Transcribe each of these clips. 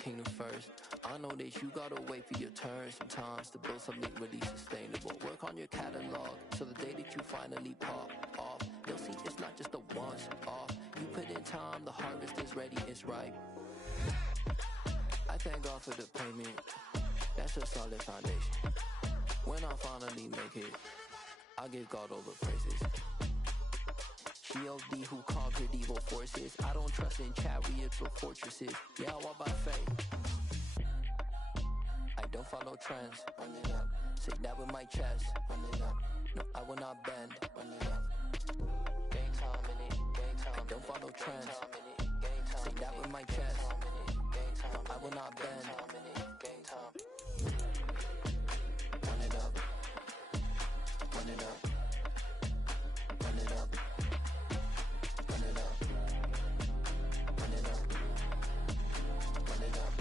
kingdom first. I know that you gotta wait for your turn sometimes to build something really sustainable. Work on your catalog so the day that you finally pop off, you'll see it's not just a once off. You put in time, the harvest is ready, it's ripe. I thank God for the payment, that's a solid foundation. When I finally make it, I give God all the praises. G.O.D. who conquered evil forces. I don't trust in chariots or fortresses. Yeah, I walk by faith. I don't follow trends. Run it up. Say that with my chest. Run it up. No, I will not bend. Run it up. Gang time in it. Gang time. I don't follow trends. Say that with my chest. I will not bend. Gang time. Run it up. Run it up. Run it up. Run it up. Run it up. Run it up.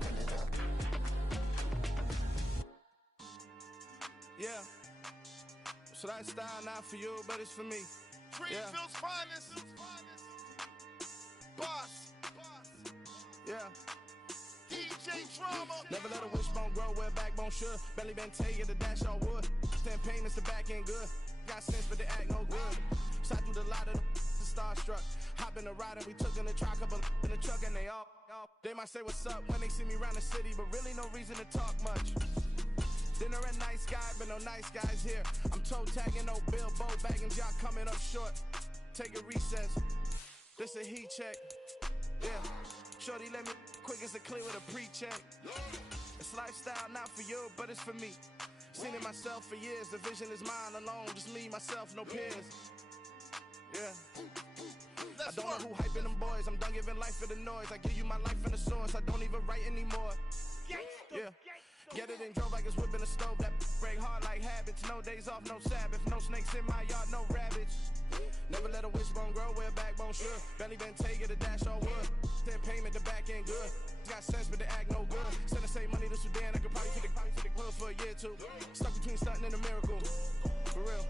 Run it up. Yeah. So that style not for you, but it's for me. Greenfield's finest. Boss. Yeah. DJ Drama. Never let a wishbone grow where backbone should. Belly been taking the dash on wood. 10 payments, the back end good. Got sense, but they act no good. Side through the lot of the starstruck. Hop in the ride and we took in the truck, couple in the truck, and they all. They might say what's up when they see me around the city, but really no reason to talk much. Dinner and nice guy, but no nice guys here. I'm toe tagging, no Bilbo bagging, y'all coming up short. Take a recess. This a heat check. Yeah. Shorty let me quick as a clear with a pre-check. It's lifestyle not for you, but it's for me. Seen it myself for years. The vision is mine alone. Just me, myself, no peers. Yeah. I don't know who hyping them boys. I'm done giving life for the noise. I give you my life in the source. I don't even write anymore. Yeah. Get it and drove like it's whipping the stove. That break hard like habits. No days off, no Sabbath. No snakes in my yard, no rabbits. Never let a wishbone grow where backbone should. Belly been taking the dash on wood. 10 payment, the back end good. Got sense, but they act no good. Send the same money to Sudan. I could probably take the pills for a year or two. Stuck between stunting and a miracle. For real.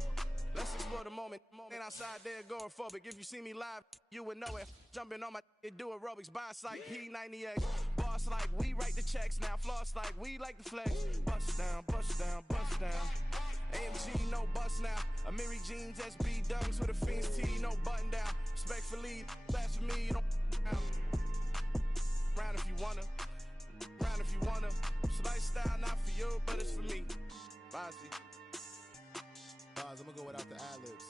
Let's explore the moment. Ain't outside there agoraphobic. If you see me live, you would know it. Jumping on my do aerobics. Boss like P90X. Boss like we write the checks now. Floss like we like the flex. Bust down, bust down, bust down. AMG, no bust now. Amiri jeans, SB dunks with a Fiends T, no button down. Respectfully, that's for me, you don't down. Round if you wanna. Round if you wanna. It's lifestyle not for you, but it's for me. Bossy. I'm gonna go without the ad-libs.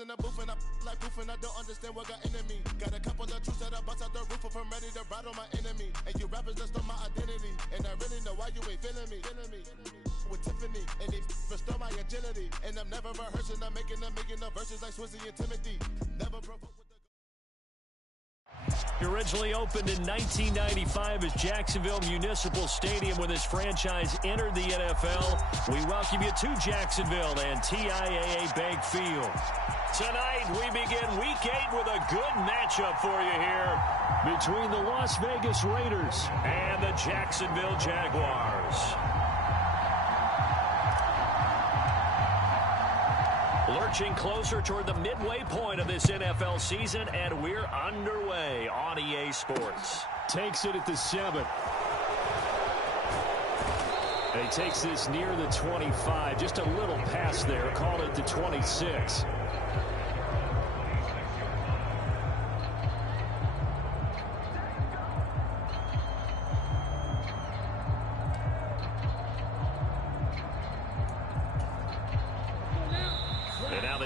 In the booth and I like proof and I don't understand what got into me. Got a couple of truths that I bust out the roof if I'm ready to rattle my enemy. And you rappers just on my identity. And I really know why you ain't feeling me. With Tiffany and they restore my agility. And I'm never rehearsing, I'm making the verses like Swizzy and Timothy. Never broke up with the Originally opened in 1995 as Jacksonville Municipal Stadium when this franchise entered the NFL. We welcome you to Jacksonville and TIAA Bank Field. Tonight we begin Week 8 with a good matchup for you here between the Las Vegas Raiders and the Jacksonville Jaguars. Lurching closer toward the midway point of this NFL season, and we're underway on EA Sports. Takes it at the 7. He takes this near the 25. Just a little pass there. Call it the 26.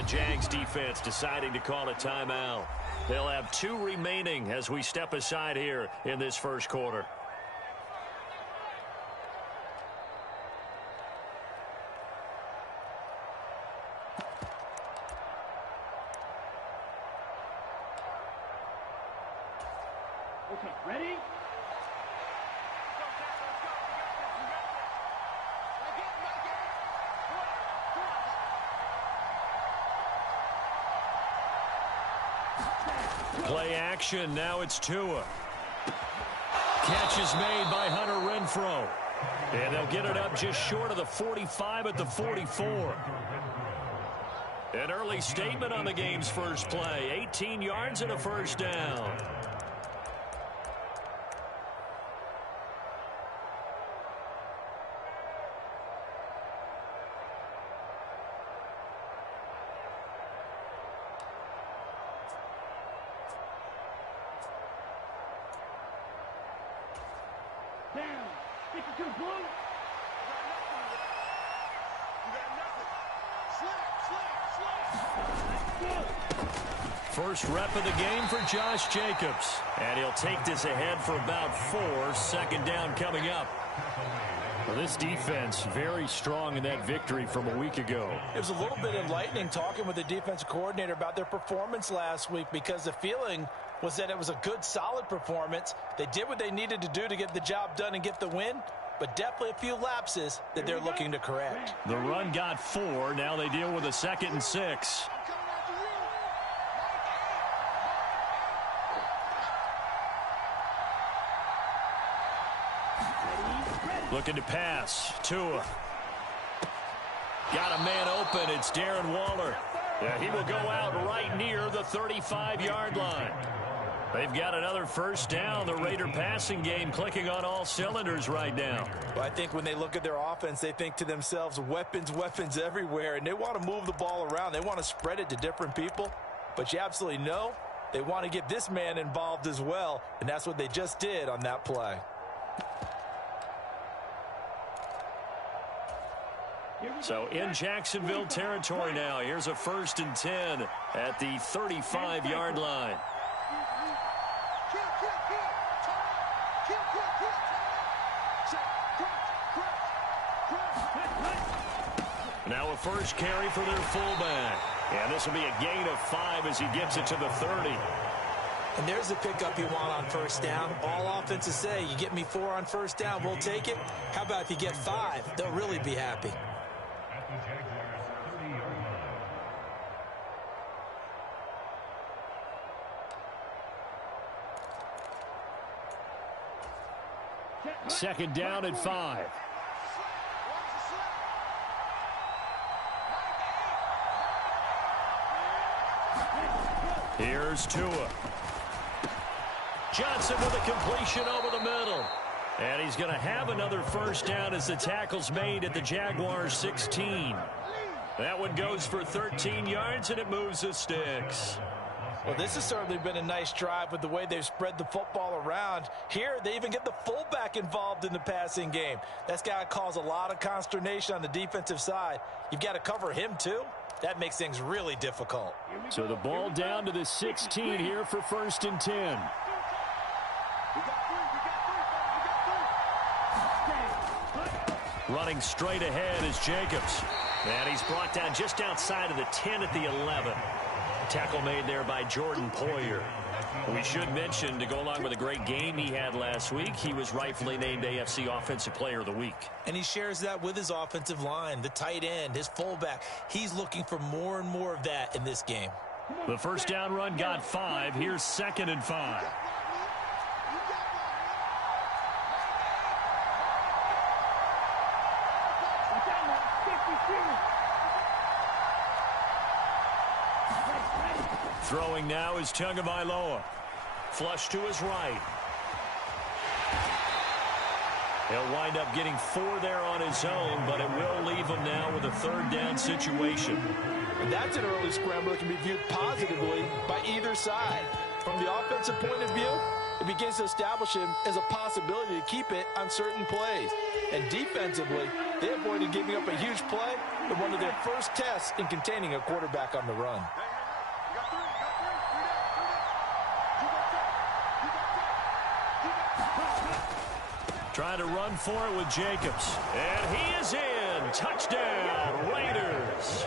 Jags defense deciding to call a timeout. They'll have 2 remaining as we step aside here in this first quarter. Okay, ready? Play action. Now it's Tua. Catch is made by Hunter Renfrow. And they'll get it up just short of the 45 at the 44. An early statement on the game's first play. 18 yards and a first down. Down. 52 blue. First rep of the game for Josh Jacobs. And he'll take this ahead for about 4. Second down coming up. Well, this defense very strong in that victory from a week ago. It was a little bit enlightening talking with the defensive coordinator about their performance last week, because the feeling was that it was a good, solid performance. They did what they needed to do to get the job done and get the win, but definitely a few lapses that they're looking to correct. The run got 4. Now they deal with a 2nd and 6. Looking to pass. Tua. Got a man open. It's Darren Waller. Yeah, he will go out right near the 35-yard line. They've got another first down. The Raider passing game clicking on all cylinders right now. Well, I think when they look at their offense, they think to themselves, weapons, weapons everywhere, and they want to move the ball around. They want to spread it to different people, but you absolutely know they want to get this man involved as well, and that's what they just did on that play. So in Jacksonville territory now. Here's a 1st and 10 at the 35-yard line. Now a first carry for their fullback. And this will be a gain of 5 as he gets it to the 30. And there's the pickup you want on first down. All offenses say, you get me 4 on first down, we'll take it. How about if you get 5? They'll really be happy. Second down at 5. Here's Tua. Johnson with a completion over the middle. And he's going to have another first down as the tackle's made at the Jaguars 16. That one goes for 13 yards, and it moves the sticks. Well, this has certainly been a nice drive with the way they've spread the football around. Here, they even get the fullback involved in the passing game. That's got to cause a lot of consternation on the defensive side. You've got to cover him, too. That makes things really difficult. So the ball down to the 16 here for 1st and 10. Running straight ahead is Jacobs. And he's brought down just outside of the 10 at the 11. Tackle made there by Jordan Poyer. We should mention, to go along with a great game he had last week, he was rightfully named AFC Offensive Player of the Week. And he shares that with his offensive line, the tight end, his fullback. He's looking for more and more of that in this game. The first down run got 5. Here's 2nd and 5. Throwing now is Tagovailoa. Flush to his right. He'll wind up getting 4 there on his own, but it will leave him now with a 3rd down situation. And that's an early scramble that can be viewed positively by either side. From the offensive point of view, it begins to establish him as a possibility to keep it on certain plays. And defensively, they avoided giving up a huge play in one of their first tests in containing a quarterback on the run. Trying to run for it with Jacobs. And he is in. Touchdown, Raiders.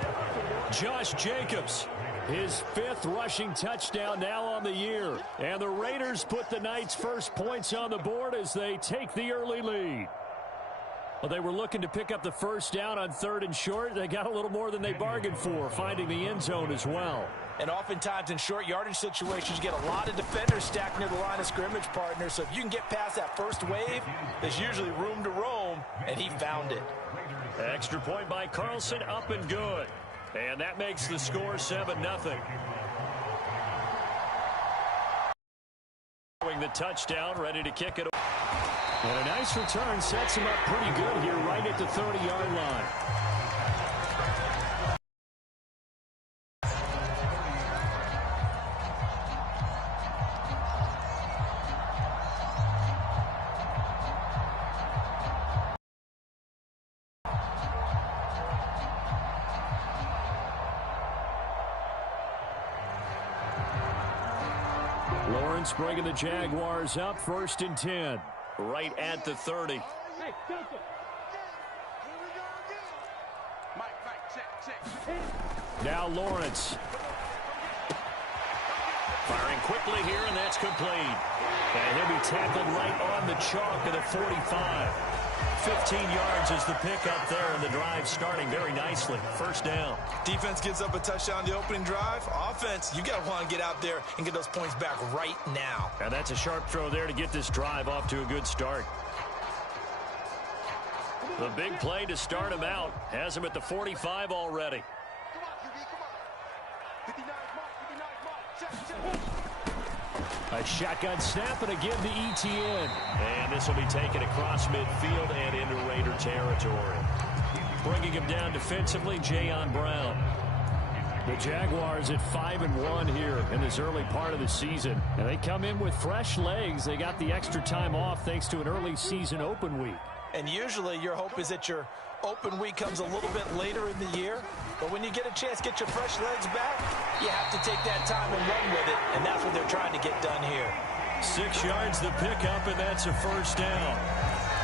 Josh Jacobs, his 5th rushing touchdown now on the year. And the Raiders put the night's first points on the board as they take the early lead. Well, they were looking to pick up the first down on 3rd and short. They got a little more than they bargained for, finding the end zone as well. And oftentimes in short yardage situations, you get a lot of defenders stacked near the line of scrimmage, partner. So if you can get past that first wave, there's usually room to roam, and he found it. Extra point by Carlson, up and good. And that makes the score 7-0. The touchdown, ready to kick it. And a nice return sets him up pretty good here right at the 30-yard line. offense, bringing the Jaguars up 1st and 10. Right at the 30. Hey, Delta. Now Lawrence. Firing quickly here, and that's complete. And he'll be tackled right on the chalk of the 45. 15 yards is the pickup there, and the drive starting very nicely. 1st down. Defense gives up a touchdown the opening drive. Offense, you got to want to get out there and get those points back right now. And that's a sharp throw there to get this drive off to a good start. The big play to start him out. Has him at the 45 already. A shotgun snap and again to ETN. And this will be taken across midfield and into Raider territory. Bringing him down defensively, Jayon Brown. The Jaguars at 5-1 here in this early part of the season. And they come in with fresh legs. They got the extra time off thanks to an early season open week. And usually your hope is that your open week comes a little bit later in the year. But when you get a chance to get your fresh legs back, you have to take that time and run with it. And that's what they're trying to get done here. 6 yards the pickup, and that's a 1st down.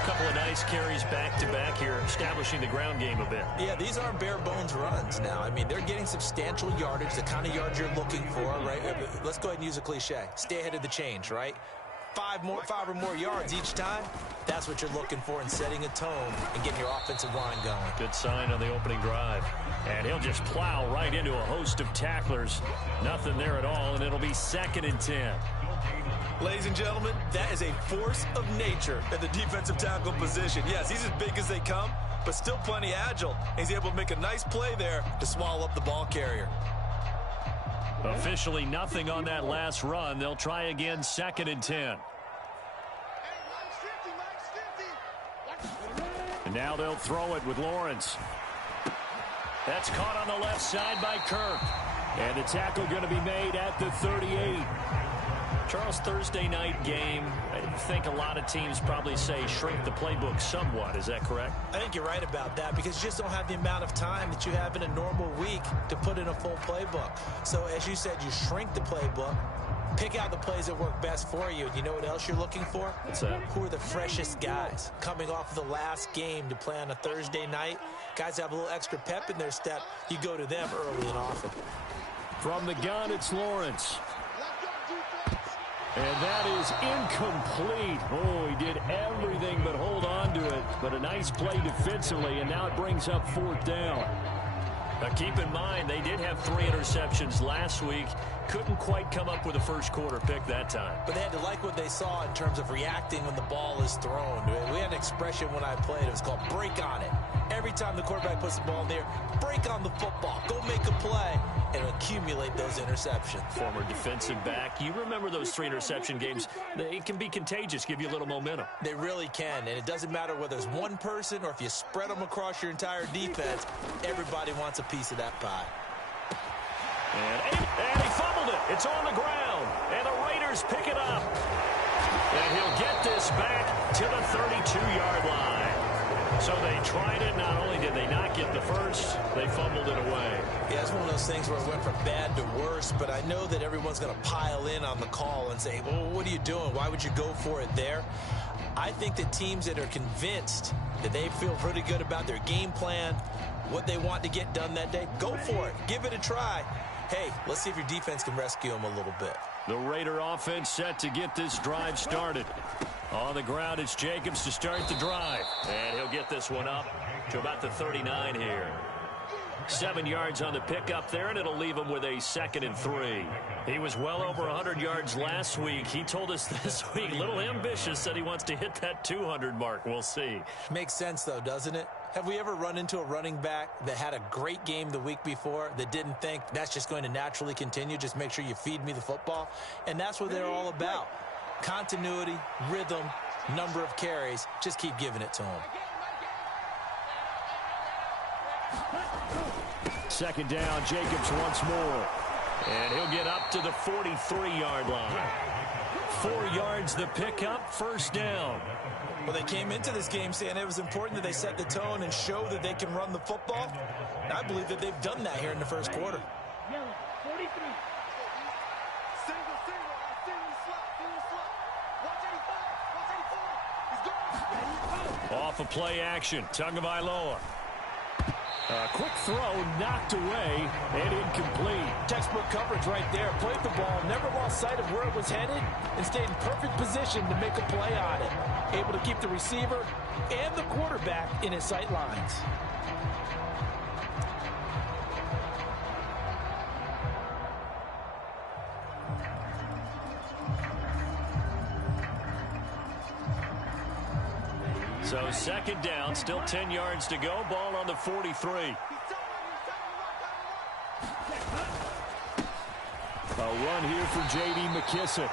A couple of nice carries back-to-back here, establishing the ground game a bit. Yeah, these aren't bare-bones runs now. I mean, they're getting substantial yardage, the kind of yards you're looking for, right? Let's go ahead and use a cliche. Stay ahead of the change, right? 5 or more yards each time. That's what you're looking for in setting a tone and getting your offensive line going. Good sign on the opening drive. And he'll just plow right into a host of tacklers. Nothing there at all, and it'll be 2nd and 10. Ladies and gentlemen, that is a force of nature at the defensive tackle position. Yes, he's as big as they come, but still plenty agile. He's able to make a nice play there to swallow up the ball carrier. Officially nothing on that last run. They'll try again, 2nd and 10. And now they'll throw it with Lawrence. That's caught on the left side by Kirk. And the tackle going to be made at the 38. Charles, Thursday night game, I think a lot of teams probably say shrink the playbook somewhat. Is that correct? I think you're right about that because you just don't have the amount of time that you have in a normal week to put in a full playbook. So as you said, you shrink the playbook, pick out the plays that work best for you. And you know what else you're looking for? What's that? Who are the freshest guys coming off of the last game to play on a Thursday night? Guys have a little extra pep in their step. You go to them early and often. From the gun, it's Lawrence. And that is incomplete. Oh, he did everything but hold on to it. But a nice play defensively, and now it brings up 4th down. Now keep in mind, they did have 3 interceptions last week. Couldn't quite come up with a first quarter pick that time. But they had to like what they saw in terms of reacting when the ball is thrown. We had an expression when I played. It was called break on it. Every time the quarterback puts the ball in there, break on the football. Go make a play and accumulate those interceptions. Former defensive back. You remember those 3 interception games. They can be contagious, give you a little momentum. They really can, and it doesn't matter whether it's one person or if you spread them across your entire defense. Everybody wants a piece of that pie. And he fumbled it. It's on the ground, and the Raiders pick it up. And he'll get this back to the 32-yard line. So they tried it. Not only did they not get the first, they fumbled it away. Yeah, it's one of those things where it went from bad to worse, but I know that everyone's going to pile in on the call and say, well, what are you doing? Why would you go for it there? I think that teams that are convinced that they feel pretty good about their game plan, what they want to get done that day, go for it. Give it a try. Hey, let's see if your defense can rescue them a little bit. The Raider offense set to get this drive started. On the ground, it's Jacobs to start the drive. And he'll get this one up to about the 39 here. 7 yards on the pickup there, and it'll leave him with a 2nd and 3. He was well over 100 yards last week. He told us this week, a little ambitious, said he wants to hit that 200 mark. We'll see. Makes sense, though, doesn't it? Have we ever run into a running back that had a great game the week before that didn't think that's just going to naturally continue? Just make sure you feed me the football. And that's what they're all about. Continuity, rhythm, number of carries. Just keep giving it to them. 2nd down, Jacobs once more. And he'll get up to the 43-yard line. 4 yards the pickup, 1st down. Well, they came into this game saying it was important that they set the tone and show that they can run the football. And I believe that they've done that here in the first quarter. Yellow, 43. Off of play action, Tagovailoa. A quick throw knocked away and incomplete. Textbook coverage right there. Played the ball, never lost sight of where it was headed, and stayed in perfect position to make a play on it. Able to keep the receiver and the quarterback in his sight lines. So second down, still 10 yards to go. Ball on the 43. A run here for J.D. McKissick.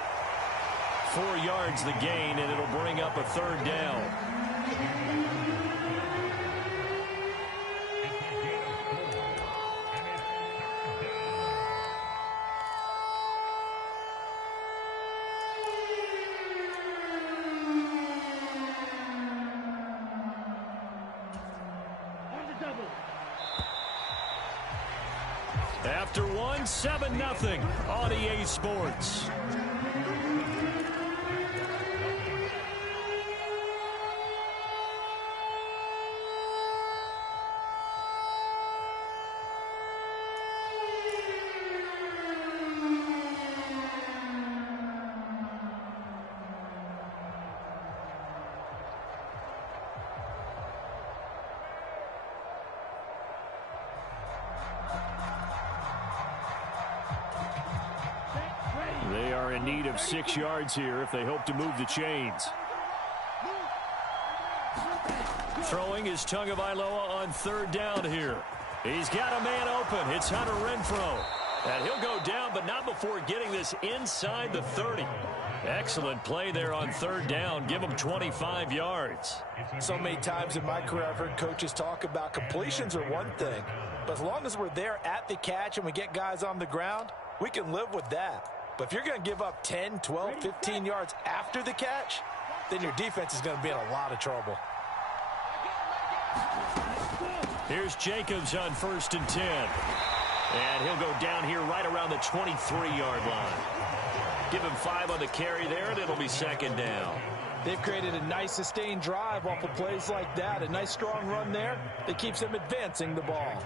4 yards the gain, and it'll bring up a third down. After one, 7-0 on EA Sports. They are in need of 6 yards here if they hope to move the chains. Throwing is Tagovailoa on third down here. He's got a man open. It's Hunter Renfrow. And he'll go down, but not before getting this inside the 30. Excellent play there on third down. Give him 25 yards. So many times in my career, I've heard coaches talk about completions are one thing. But as long as we're there at the catch and we get guys on the ground, we can live with that. But if you're going to give up 10, 12, 15 yards after the catch, then your defense is going to be in a lot of trouble. Here's Jacobs on 1st and 10. And he'll go down here right around the 23-yard line. Give him 5 on the carry there, and it'll be second down. They've created a nice sustained drive off of plays like that. A nice strong run there that keeps them advancing the ball.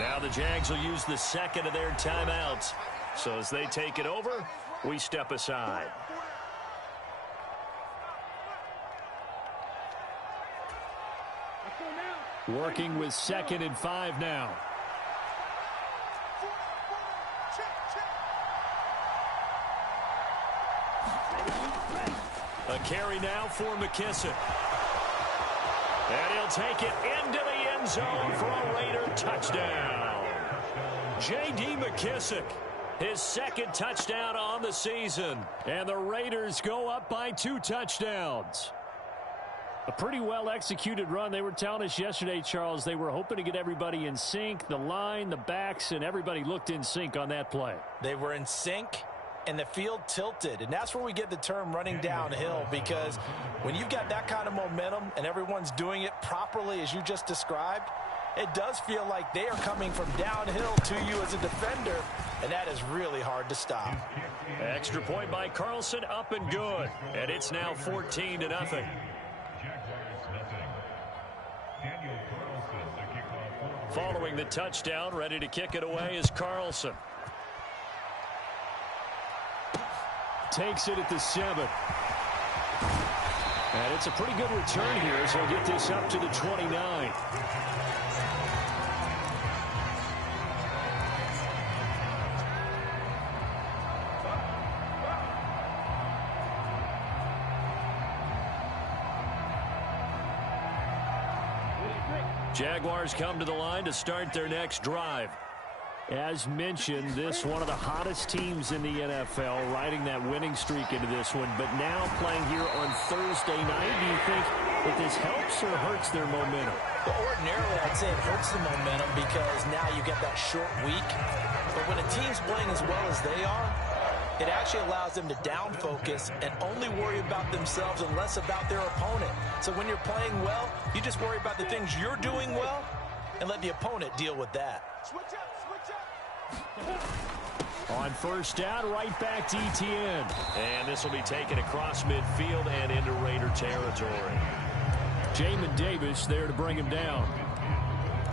Now the Jags will use the second of their timeouts. So as they take it over, we step aside. Working with 2nd and 5 now. A carry now for McKissick. And he'll take it into the end zone for a Raider touchdown. J.D. McKissick, his 2nd touchdown on the season. And the Raiders go up by 2 touchdowns. A pretty well-executed run. They were telling us yesterday, Charles, they were hoping to get everybody in sync. The line, the backs, and everybody looked in sync on that play. They were in sync, and the field tilted. And that's where we get the term running downhill, because when you've got that kind of momentum and everyone's doing it properly as you just described, it does feel like they are coming from downhill to you as a defender, and that is really hard to stop. Extra point by Carlson, up and good. And it's now 14-0. Following the touchdown, ready to kick it away is Carlson. Takes it at the 7. And it's a pretty good return here as he'll get this up to the 29. Jaguars come to the line to start their next drive. As mentioned, this one of the hottest teams in the NFL, riding that winning streak into this one, but now playing here on Thursday night. Do you think that this helps or hurts their momentum? Well, ordinarily, I'd say it hurts the momentum because now you get that short week. But when a team's playing as well as they are, it actually allows them to down focus and only worry about themselves and less about their opponent. So when you're playing well, you just worry about the things you're doing well and let the opponent deal with that. On first down, right back to Etienne. And this will be taken across midfield and into Raider territory. Jamin Davis there to bring him down.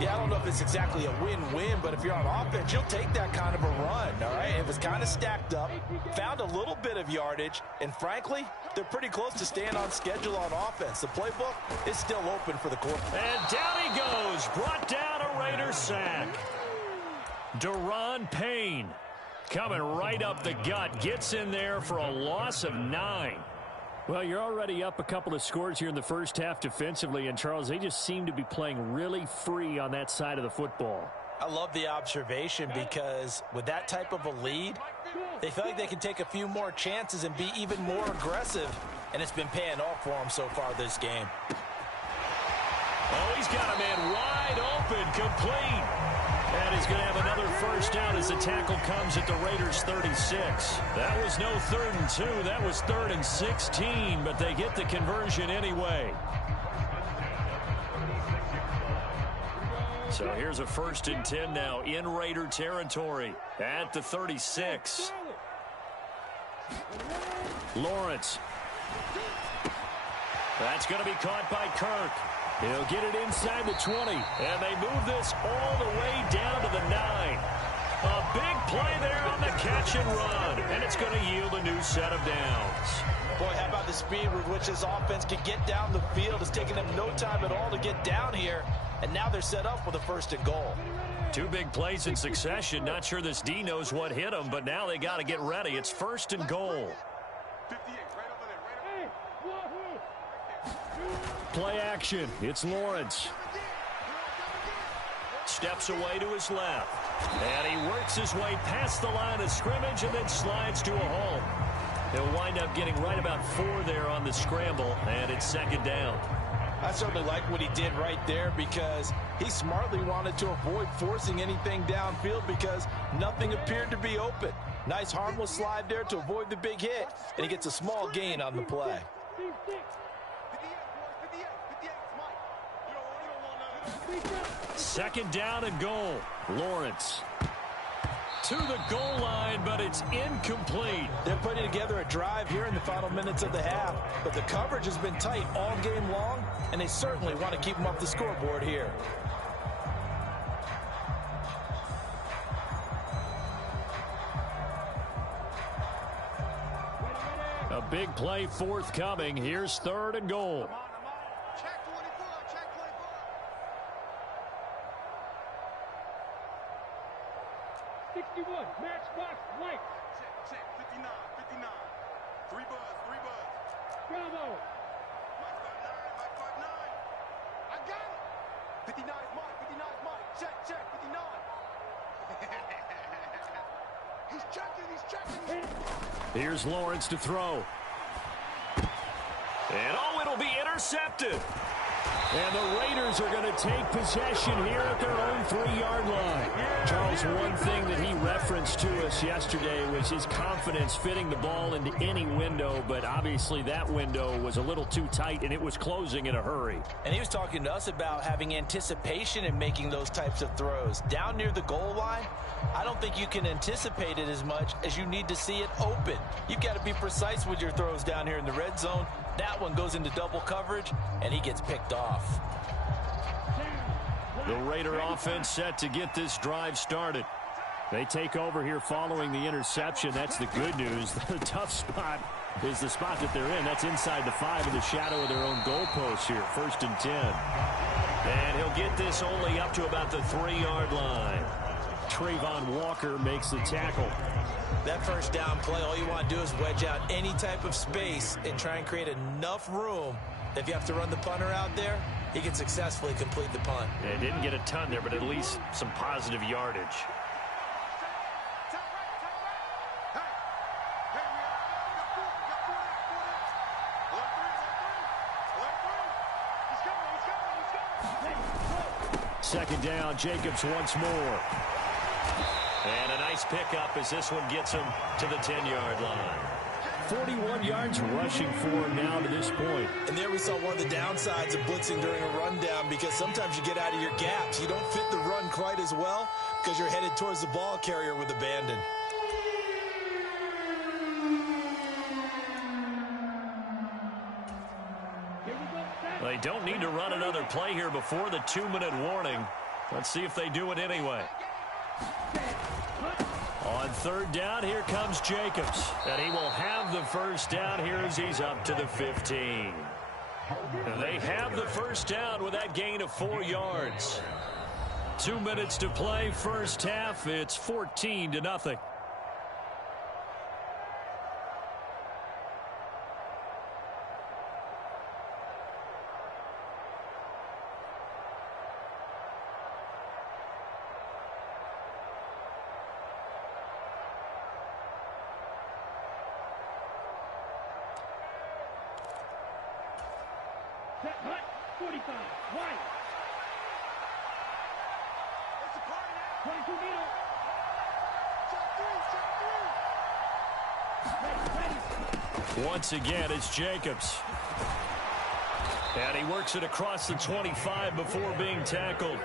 Yeah, I don't know if it's exactly a win-win, but if you're on offense, you'll take that kind of a run, all right? It was kind of stacked up, found a little bit of yardage, and frankly, they're pretty close to staying on schedule on offense. The playbook is still open for the quarterback. And down he goes, brought down a Raider sack. Deron Payne coming right up the gut, gets in there for a loss of 9. Well, you're already up a couple of scores here in the first half defensively, and Charles, they just seem to be playing really free on that side of the football. I love the observation because with that type of a lead, they feel like they can take a few more chances and be even more aggressive, and it's been paying off for them so far this game. Oh, he's got a man wide open, complete. And he's going to have another first down as the tackle comes at the Raiders' 36. That was no 3rd and 2. That was 3rd and 16, but they get the conversion anyway. So here's a 1st and 10 now in Raider territory at the 36. Lawrence. That's going to be caught by Kirk. He'll get it inside the 20, and they move this all the way down to the 9. A big play there on the catch and run, and it's going to yield a new set of downs. Boy, how about the speed with which this offense can get down the field? It's taken them no time at all to get down here, and now they're set up with a 1st and goal. 2 big plays in succession. Not sure this D knows what hit them, but now they got to get ready. It's 1st and goal. Play action. It's Lawrence. Steps away to his left. And he works his way past the line of scrimmage and then slides to a hole. He'll wind up getting right about 4 there on the scramble, and it's 2nd down. I certainly like what he did right there because he smartly wanted to avoid forcing anything downfield because nothing appeared to be open. Nice harmless slide there to avoid the big hit, and he gets a small gain on the play. 2nd down and goal. Lawrence to the goal line, but it's incomplete. They're putting together a drive here in the final minutes of the half, but the coverage has been tight all game long, and they certainly want to keep them off the scoreboard here. A big play forthcoming. Here's 3rd and goal. 61, matchbox light. Check, 59. 3 buzz. Bravo. Mike 9. I got it. 59 is Mike. Check, 59. He's checking. Here's Lawrence to throw. And it'll be intercepted. And the Raiders are going to take possession here at their own 3-yard line. Charles, one thing that he referenced to us yesterday was his confidence fitting the ball into any window, but obviously that window was a little too tight, and it was closing in a hurry. And he was talking to us about having anticipation in making those types of throws. Down near the goal line, I don't think you can anticipate it as much as you need to see it open. You've got to be precise with your throws down here in the red zone. That one goes into double coverage, and he gets picked off. The Raider offense set to get this drive started. They take over here following the interception. That's the good news. The tough spot is the spot that they're in. That's inside the 5 in the shadow of their own goalpost here. 1st and 10. And he'll get this only up to about the 3-yard line. Trayvon Walker makes the tackle. That 1st down play, all you want to do is wedge out any type of space and try and create enough room. If you have to run the punter out there, he can successfully complete the punt. Yeah, didn't get a ton there, but at least some positive yardage. Second down, Jacobs once more. And a nice pickup as this one gets him to the 10-yard line. 41 yards rushing for him now to this point. And there we saw one of the downsides of blitzing during a rundown, because sometimes you get out of your gaps. You don't fit the run quite as well because you're headed towards the ball carrier with abandon. They don't need to run another play here before the 2-minute warning. Let's see if they do it anyway. On third down, here comes Jacobs. And he will have the first down here as he's up to the 15. They have the first down with that gain of 4 yards. 2 minutes to play, first half. It's 14-0. Set hut, 45, wide. 22 middle. Ready. Once again, it's Jacobs. And he works it across the 25 before being tackled.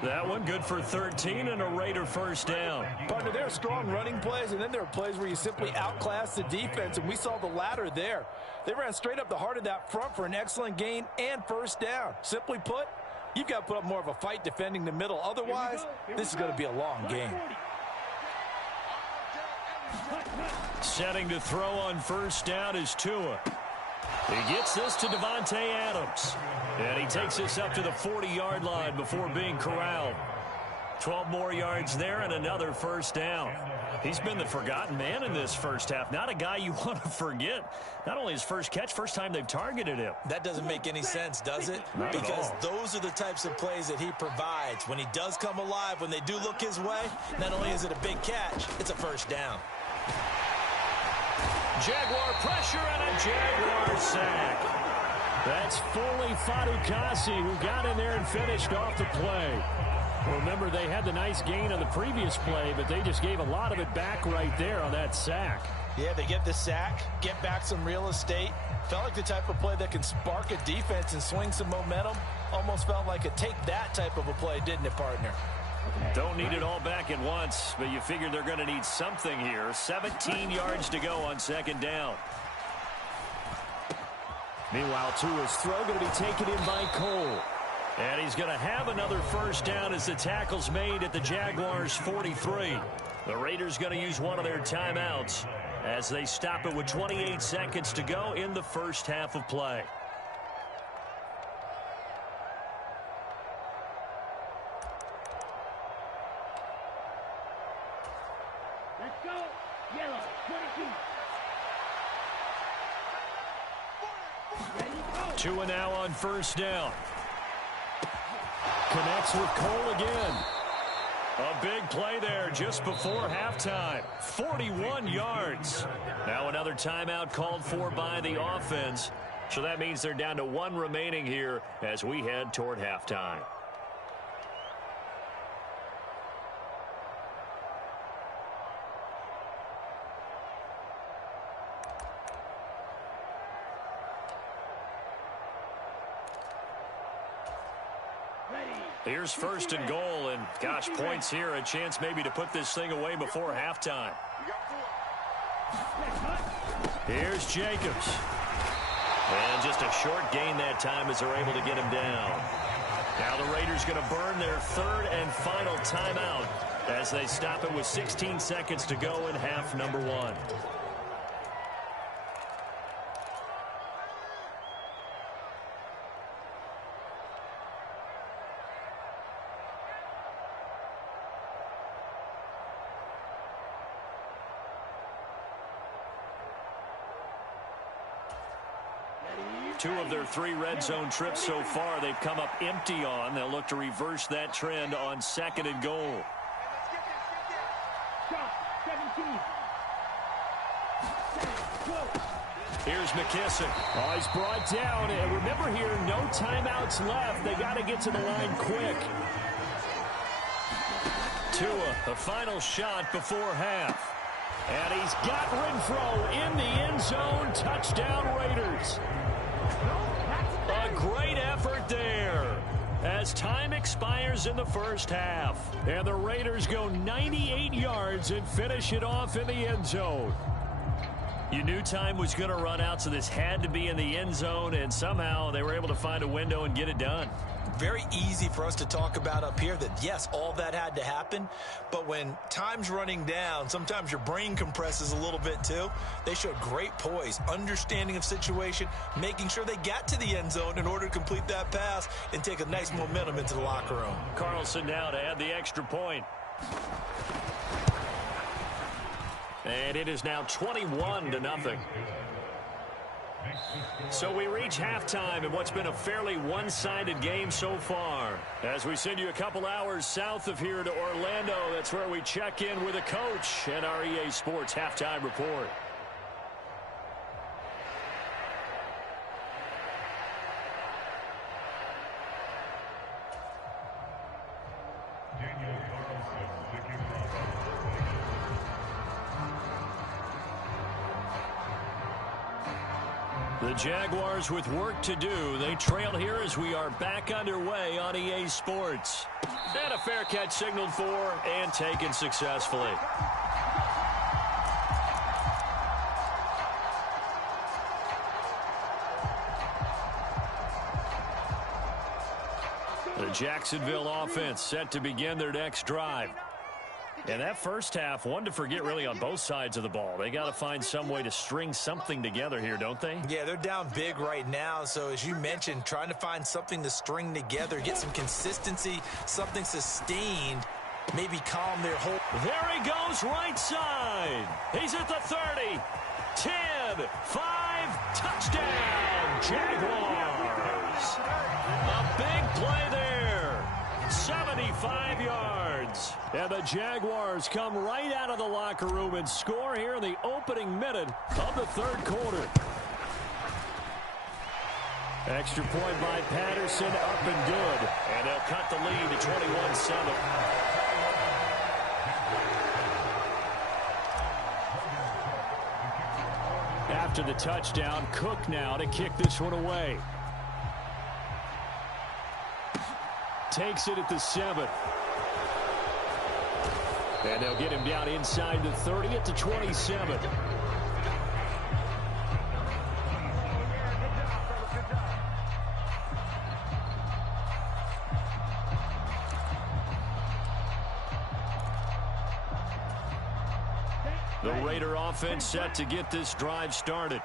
That one good for 13 and a Raider first down. Partner, there are strong running plays, and then there are plays where you simply outclass the defense, and we saw the latter there. They ran straight up the heart of that front for an excellent gain and first down. Simply put, you've got to put up more of a fight defending the middle. Otherwise, this is going to be a long game. Setting to throw on first down is Tua. He gets this to Devontae Adams. And he takes this up to the 40-yard line before being corralled. 12 more yards there and another first down. He's been the forgotten man in this first half. Not a guy you want to forget. Not only his first catch, first time they've targeted him. That doesn't make any sense, does it? Not because at all. those are the types of plays that he provides. When he does come alive, when they do look his way, not only is it a big catch, it's a first down. Jaguar pressure and a Jaguar sack. That's Foley Fadukasi who got in there and finished off the play. Remember, they had the nice gain on the previous play, but they just gave a lot of it back right there on that sack. Yeah, they get the sack, get back some real estate. Felt like the type of play that can spark a defense and swing some momentum. Almost felt like a take that type of a play, didn't it, partner? Don't need it all back at once, but you figure they're going to need something here. 17 yards to go on second down. Meanwhile, Tua's throw going to be taken in by Cole. And he's going to have another first down as the tackle's made at the Jaguars' 43. The Raiders going to use one of their timeouts as they stop it with 28 seconds to go in the first half of play. Let's go. Yellow, 22. Tua now on first down. Connects with Cole again. A big play there just before halftime. 41 yards. Now another timeout called for by the offense. So that means they're down to one remaining here as we head toward halftime. Here's first and goal, and gosh, points here, a chance maybe to put this thing away before halftime. Here's Jacobs. And just a short gain that time as they're able to get him down. Now the Raiders going to burn their third and final timeout as they stop it with 16 seconds to go in half number one. Two of their three red zone trips so far they've come up empty on. They'll look to reverse that trend on second and goal. Here's McKissick. Oh, he's brought down. And remember here, no timeouts left. They got to get to the line quick. Tua, the final shot before half. And he's got Renfro in the end zone. Touchdown, Raiders. A great effort there as time expires in the first half. And the Raiders go 98 yards and finish it off in the end zone. You knew time was going to run out, so this had to be in the end zone, and somehow they were able to find a window and get it done. Very easy for us to talk about up here that, yes, all that had to happen, but when time's running down, sometimes your brain compresses a little bit too. They showed great poise, understanding of situation, making sure they got to the end zone in order to complete that pass and take a nice momentum into the locker room. Carlson now to add the extra point. And it is now 21-0. So we reach halftime in what's been a fairly one-sided game so far. As we send you a couple hours south of here to Orlando, that's where we check in with a coach and our EA Sports halftime report. The Jaguars with work to do. They trail here as we are back underway on EA Sports. And a fair catch signaled for and taken successfully. The Jacksonville offense set to begin their next drive. And that first half, one to forget really on both sides of the ball. They got to find some way to string something together here, don't they? Yeah, they're down big right now. So as you mentioned, trying to find something to string together, get some consistency, something sustained, maybe calm their whole. There he goes right side. He's at the 30, 10, 5, touchdown, Jaguars. A big play there, 75 yards. And the Jaguars come right out of the locker room and score here in the opening minute of the third quarter. Extra point by Patterson, up and good. And they'll cut the lead to 21-7. After the touchdown, Cook now to kick this one away. Takes it at the 7. And they'll get him down inside the 30 at the 27. The Raider offense set to get this drive started.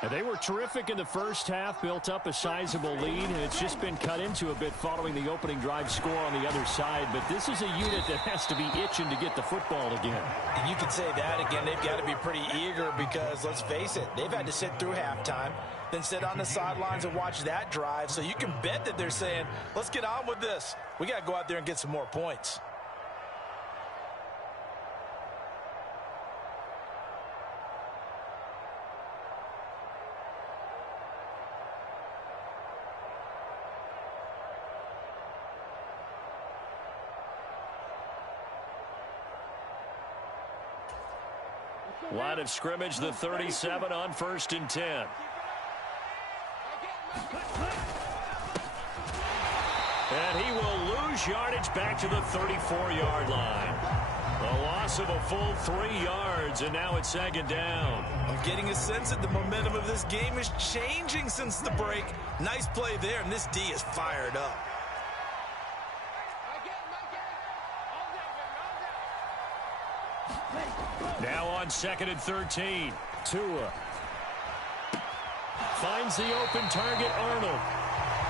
And they were terrific in the first half, built up a sizable lead, and it's just been cut into a bit following the opening drive score on the other side. But this is a unit that has to be itching to get the football again. And you could say that again. They've got to be pretty eager because, let's face it, they've had to sit through halftime, then sit on the sidelines and watch that drive. So you can bet that they're saying, let's get on with this. We got to go out there and get some more points. Line of scrimmage, the 37 on 1st and 10. And he will lose yardage back to the 34-yard line. A loss of a full 3 yards, and now it's 2nd down. I'm getting a sense that the momentum of this game is changing since the break. Nice play there, and this D is fired up. Now on 2nd and 13. Tua finds the open target, Arnold.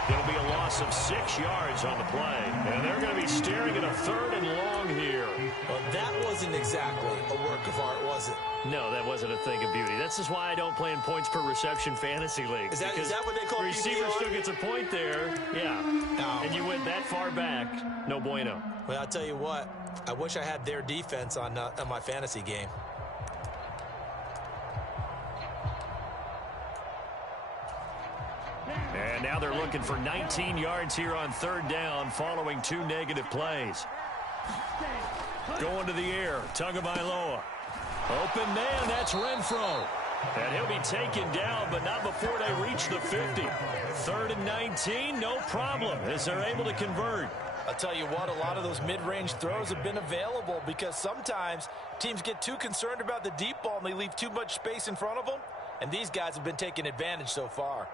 It'll be a loss of 6 yards on the play. And they're going to be staring at a 3rd and long here. Well, that wasn't exactly a work of art, was it? No, that wasn't a thing of beauty. That's just why I don't play in points per reception fantasy leagues. Is that what they call the receiver PPR? still gets a point there. Yeah. No. And you went that far back. No bueno. Well, I'll tell you what. I wish I had their defense on my fantasy game. And now they're looking for 19 yards here on 3rd down following 2 negative plays. Going to the air, Tagovailoa. Open man, that's Renfro. And he'll be taken down, but not before they reach the 50. 3rd and 19, no problem, as they're able to convert. I'll tell you what, a lot of those mid-range throws have been available because sometimes teams get too concerned about the deep ball and they leave too much space in front of them, and these guys have been taking advantage so far.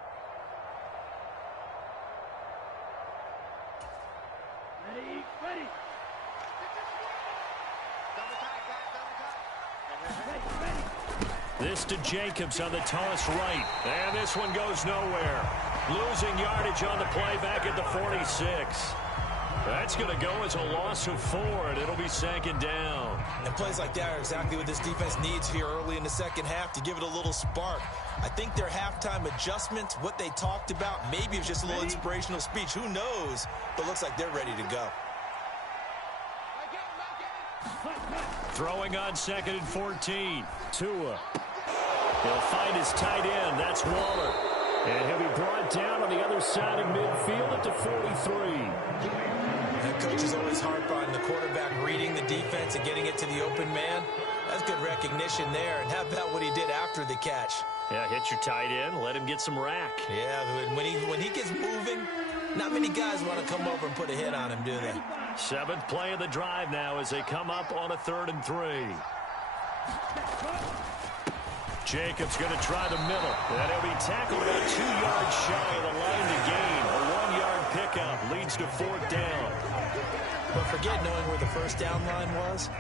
Ready. This to Jacobs on the toss right. And this one goes nowhere. Losing yardage on the play back at the 46. That's going to go as a loss of 4, and it'll be 2nd down. And plays like that are exactly what this defense needs here early in the second half to give it a little spark. I think their halftime adjustments, what they talked about, maybe it was just a little inspirational speech. Who knows? But looks like they're ready to go. Throwing on 2nd and 14. Tua. He'll find his tight end. That's Waller. And he'll be brought down on the other side of midfield at the 43. That coach is always harp on the quarterback reading the defense and getting it to the open man. That's good recognition there. And how about what he did after the catch? Yeah, hit your tight end. Let him get some rack. Yeah, when he gets moving, not many guys want to come over and put a hit on him, do they? 7th play of the drive now as they come up on a 3rd and 3. Jacobs going to try the middle. And he'll be tackled about 2 yards shy of the line to gain. A 1-yard pickup leads to 4th down. But forget knowing where the first down line was.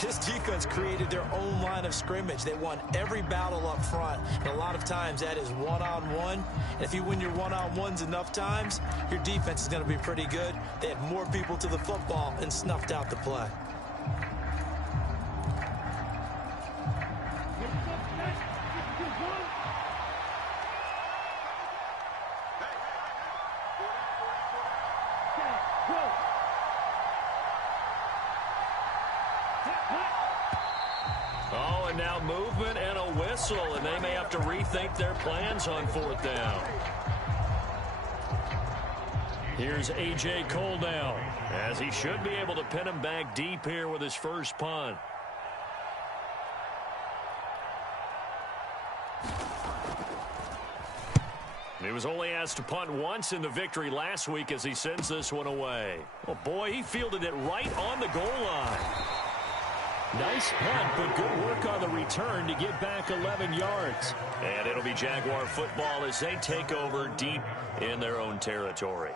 This defense created their own line of scrimmage. They won every battle up front. And a lot of times that is one-on-one. And if you win your one-on-ones enough times, your defense is going to be pretty good. They had more people to the football and snuffed out the play. Oh, and now movement and a whistle, and they may have to rethink their plans on 4th down. Here's A.J. Cole now, as he should be able to pin him back deep here with his first punt. He was only asked to punt once in the victory last week as he sends this one away. Oh, boy, he fielded it right on the goal line. Nice punt, but good work on the return to get back 11 yards. And it'll be Jaguar football as they take over deep in their own territory.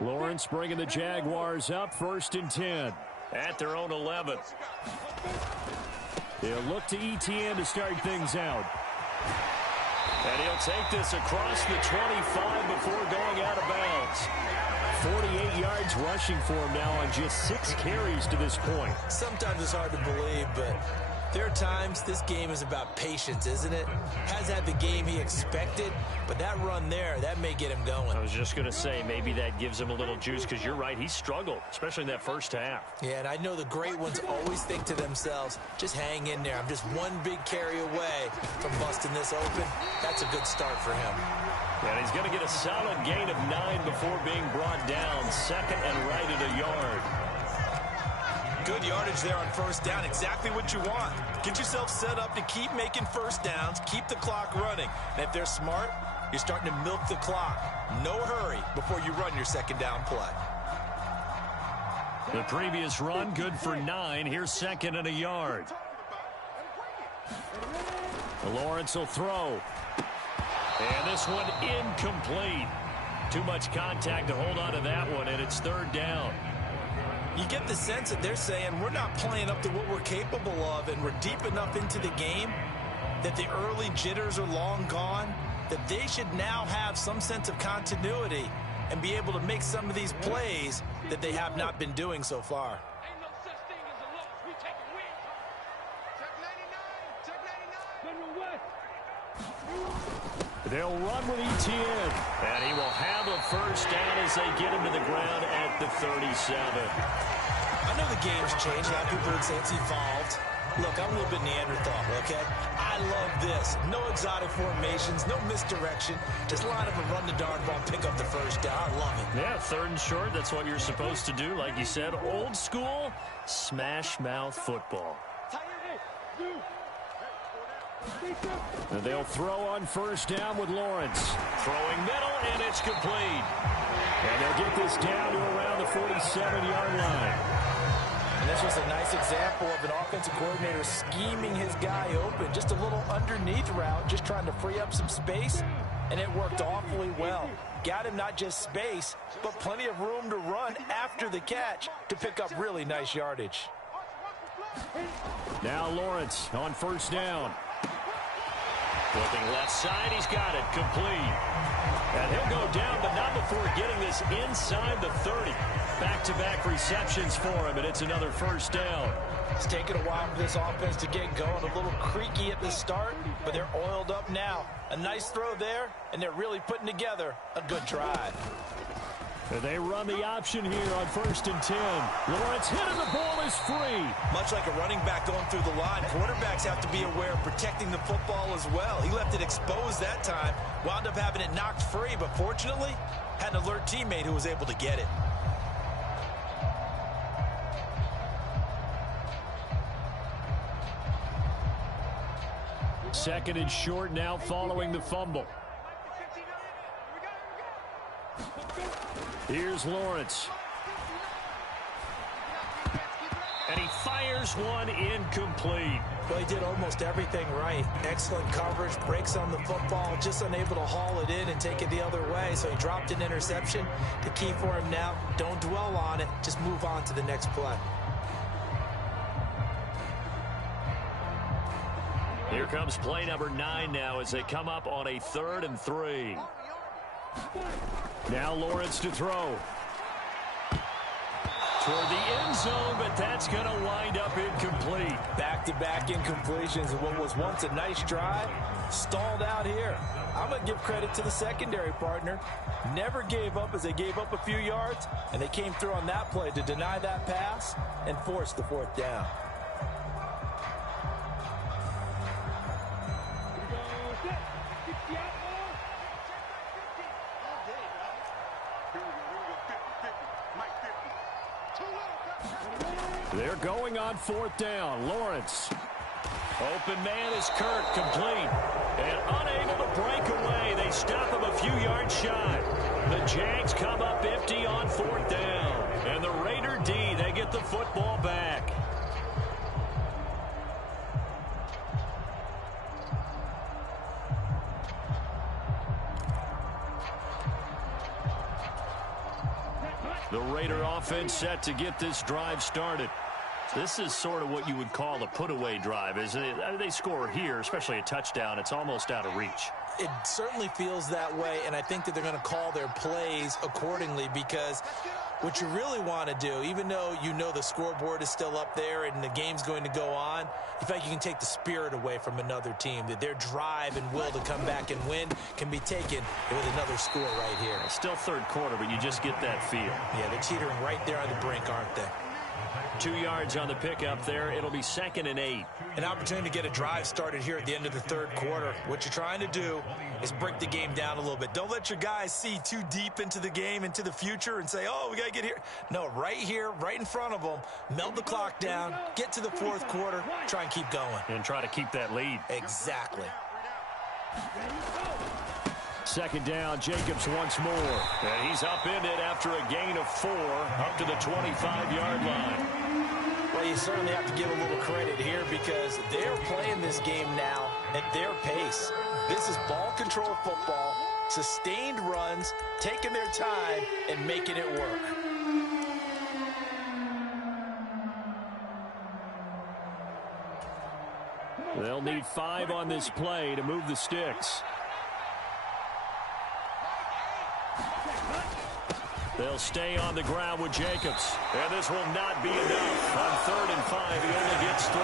Lawrence bringing the Jaguars up, 1st and 10 at their own 11. They'll look to ETN to start things out. And he'll take this across the 25 before going out of bounds. 48 yards rushing for him now on just 6 carries to this point. Sometimes it's hard to believe, but there are times this game is about patience, isn't it? Has had the game he expected, but that run there, that may get him going. I was just going to say, maybe that gives him a little juice, because you're right, he struggled, especially in that first half. Yeah, and I know the great ones always think to themselves, just hang in there. I'm just one big carry away from busting this open. That's a good start for him. And he's going to get a solid gain of 9 before being brought down, 2nd and right at a yard. Good yardage there on 1st down, exactly what you want. Get yourself set up to keep making 1st downs, keep the clock running. And if they're smart, you're starting to milk the clock. No hurry before you run your 2nd down play. The previous run, good for 9. Here's 2nd and a yard. Lawrence will throw. And this one incomplete. Too much contact to hold on to that one, and it's 3rd down. You get the sense that they're saying we're not playing up to what we're capable of, and we're deep enough into the game that the early jitters are long gone, that they should now have some sense of continuity and be able to make some of these plays that they have not been doing so far. Ain't no such thing as a loss. We taking wins home. Check 99. They'll run with ETN. And he will have a 1st down as they get him to the ground at the 37. I know the game's changed. A lot of people would say it's evolved. Look, I'm a little bit Neanderthal, okay? I I love this. No exotic formations, no misdirection. Just line up and run the darn ball, pick up the first down. I love it. Yeah, 3rd and short. That's what you're supposed to do. Like you said, old school smash mouth football. And they'll throw on 1st down with Lawrence. Throwing middle, and it's complete. And they'll get this down to around the 47-yard line. And this was a nice example of an offensive coordinator scheming his guy open. Just a little underneath route, just trying to free up some space, and it worked awfully well. Got him not just space, but plenty of room to run after the catch to pick up really nice yardage. Now Lawrence on 1st down. Looking left side, he's got it, complete. And he'll go down, but not before getting this inside the 30. Back-to-back receptions for him, and it's another 1st down. It's taken a while for this offense to get going. A little creaky at the start, but they're oiled up now. A nice throw there, and they're really putting together a good drive. They run the option here on 1st and 10. Lawrence hit and the ball is free. Much like a running back going through the line, quarterbacks have to be aware of protecting the football as well. He left it exposed that time, wound up having it knocked free, but fortunately, had an alert teammate who was able to get it. Second and short now following the fumble. Here's Lawrence. And he fires one incomplete. Well, he did almost everything right. Excellent coverage, breaks on the football, just unable to haul it in and take it the other way. So he dropped an interception. The key for him now, don't dwell on it. Just move on to the next play. Here comes play number 9 now as they come up on a 3rd and 3. Now Lawrence to throw. Toward the end zone, but that's going to wind up incomplete. Back-to-back incompletions of what was once a nice drive, stalled out here. I'm going to give credit to the secondary partner. Never gave up as they gave up a few yards, and they came through on that play to deny that pass and force the 4th down. They're going on 4th down. Lawrence. Open man is Kirk, complete. And unable to break away. They stop him a few yards shy. The Jags come up empty on 4th down. And the Raider D, they get the football back. The Raider offense set to get this drive started. This is sort of what you would call a put-away drive, isn't it? They score here, especially a touchdown. It's almost out of reach. It certainly feels that way, and I think that they're going to call their plays accordingly because what you really want to do, even though you know the scoreboard is still up there and the game's going to go on, in fact, you can take the spirit away from another team, that their drive and will to come back and win can be taken with another score right here. It's still 3rd quarter, but you just get that feel. Yeah, they're teetering right there on the brink, aren't they? 2 yards on the pickup there. It'll be 2nd and 8. An opportunity to get a drive started here at the end of the 3rd quarter. What you're trying to do is break the game down a little bit. Don't let your guys see too deep into the game, into the future, and say, oh, we got to get here. No, right here, right in front of them, melt the clock down, get to the 4th quarter, try and keep going. And try to keep that lead. Exactly. 2nd down, Jacobs once more. And he's upended after a gain of 4 up to the 25-yard line. Well, you certainly have to give a little credit here because they're playing this game now at their pace. This is ball control football, sustained runs, taking their time and making it work. They'll need 5 on this play to move the sticks. They'll stay on the ground with Jacobs. And this will not be enough. On 3rd and 5, he only gets 3.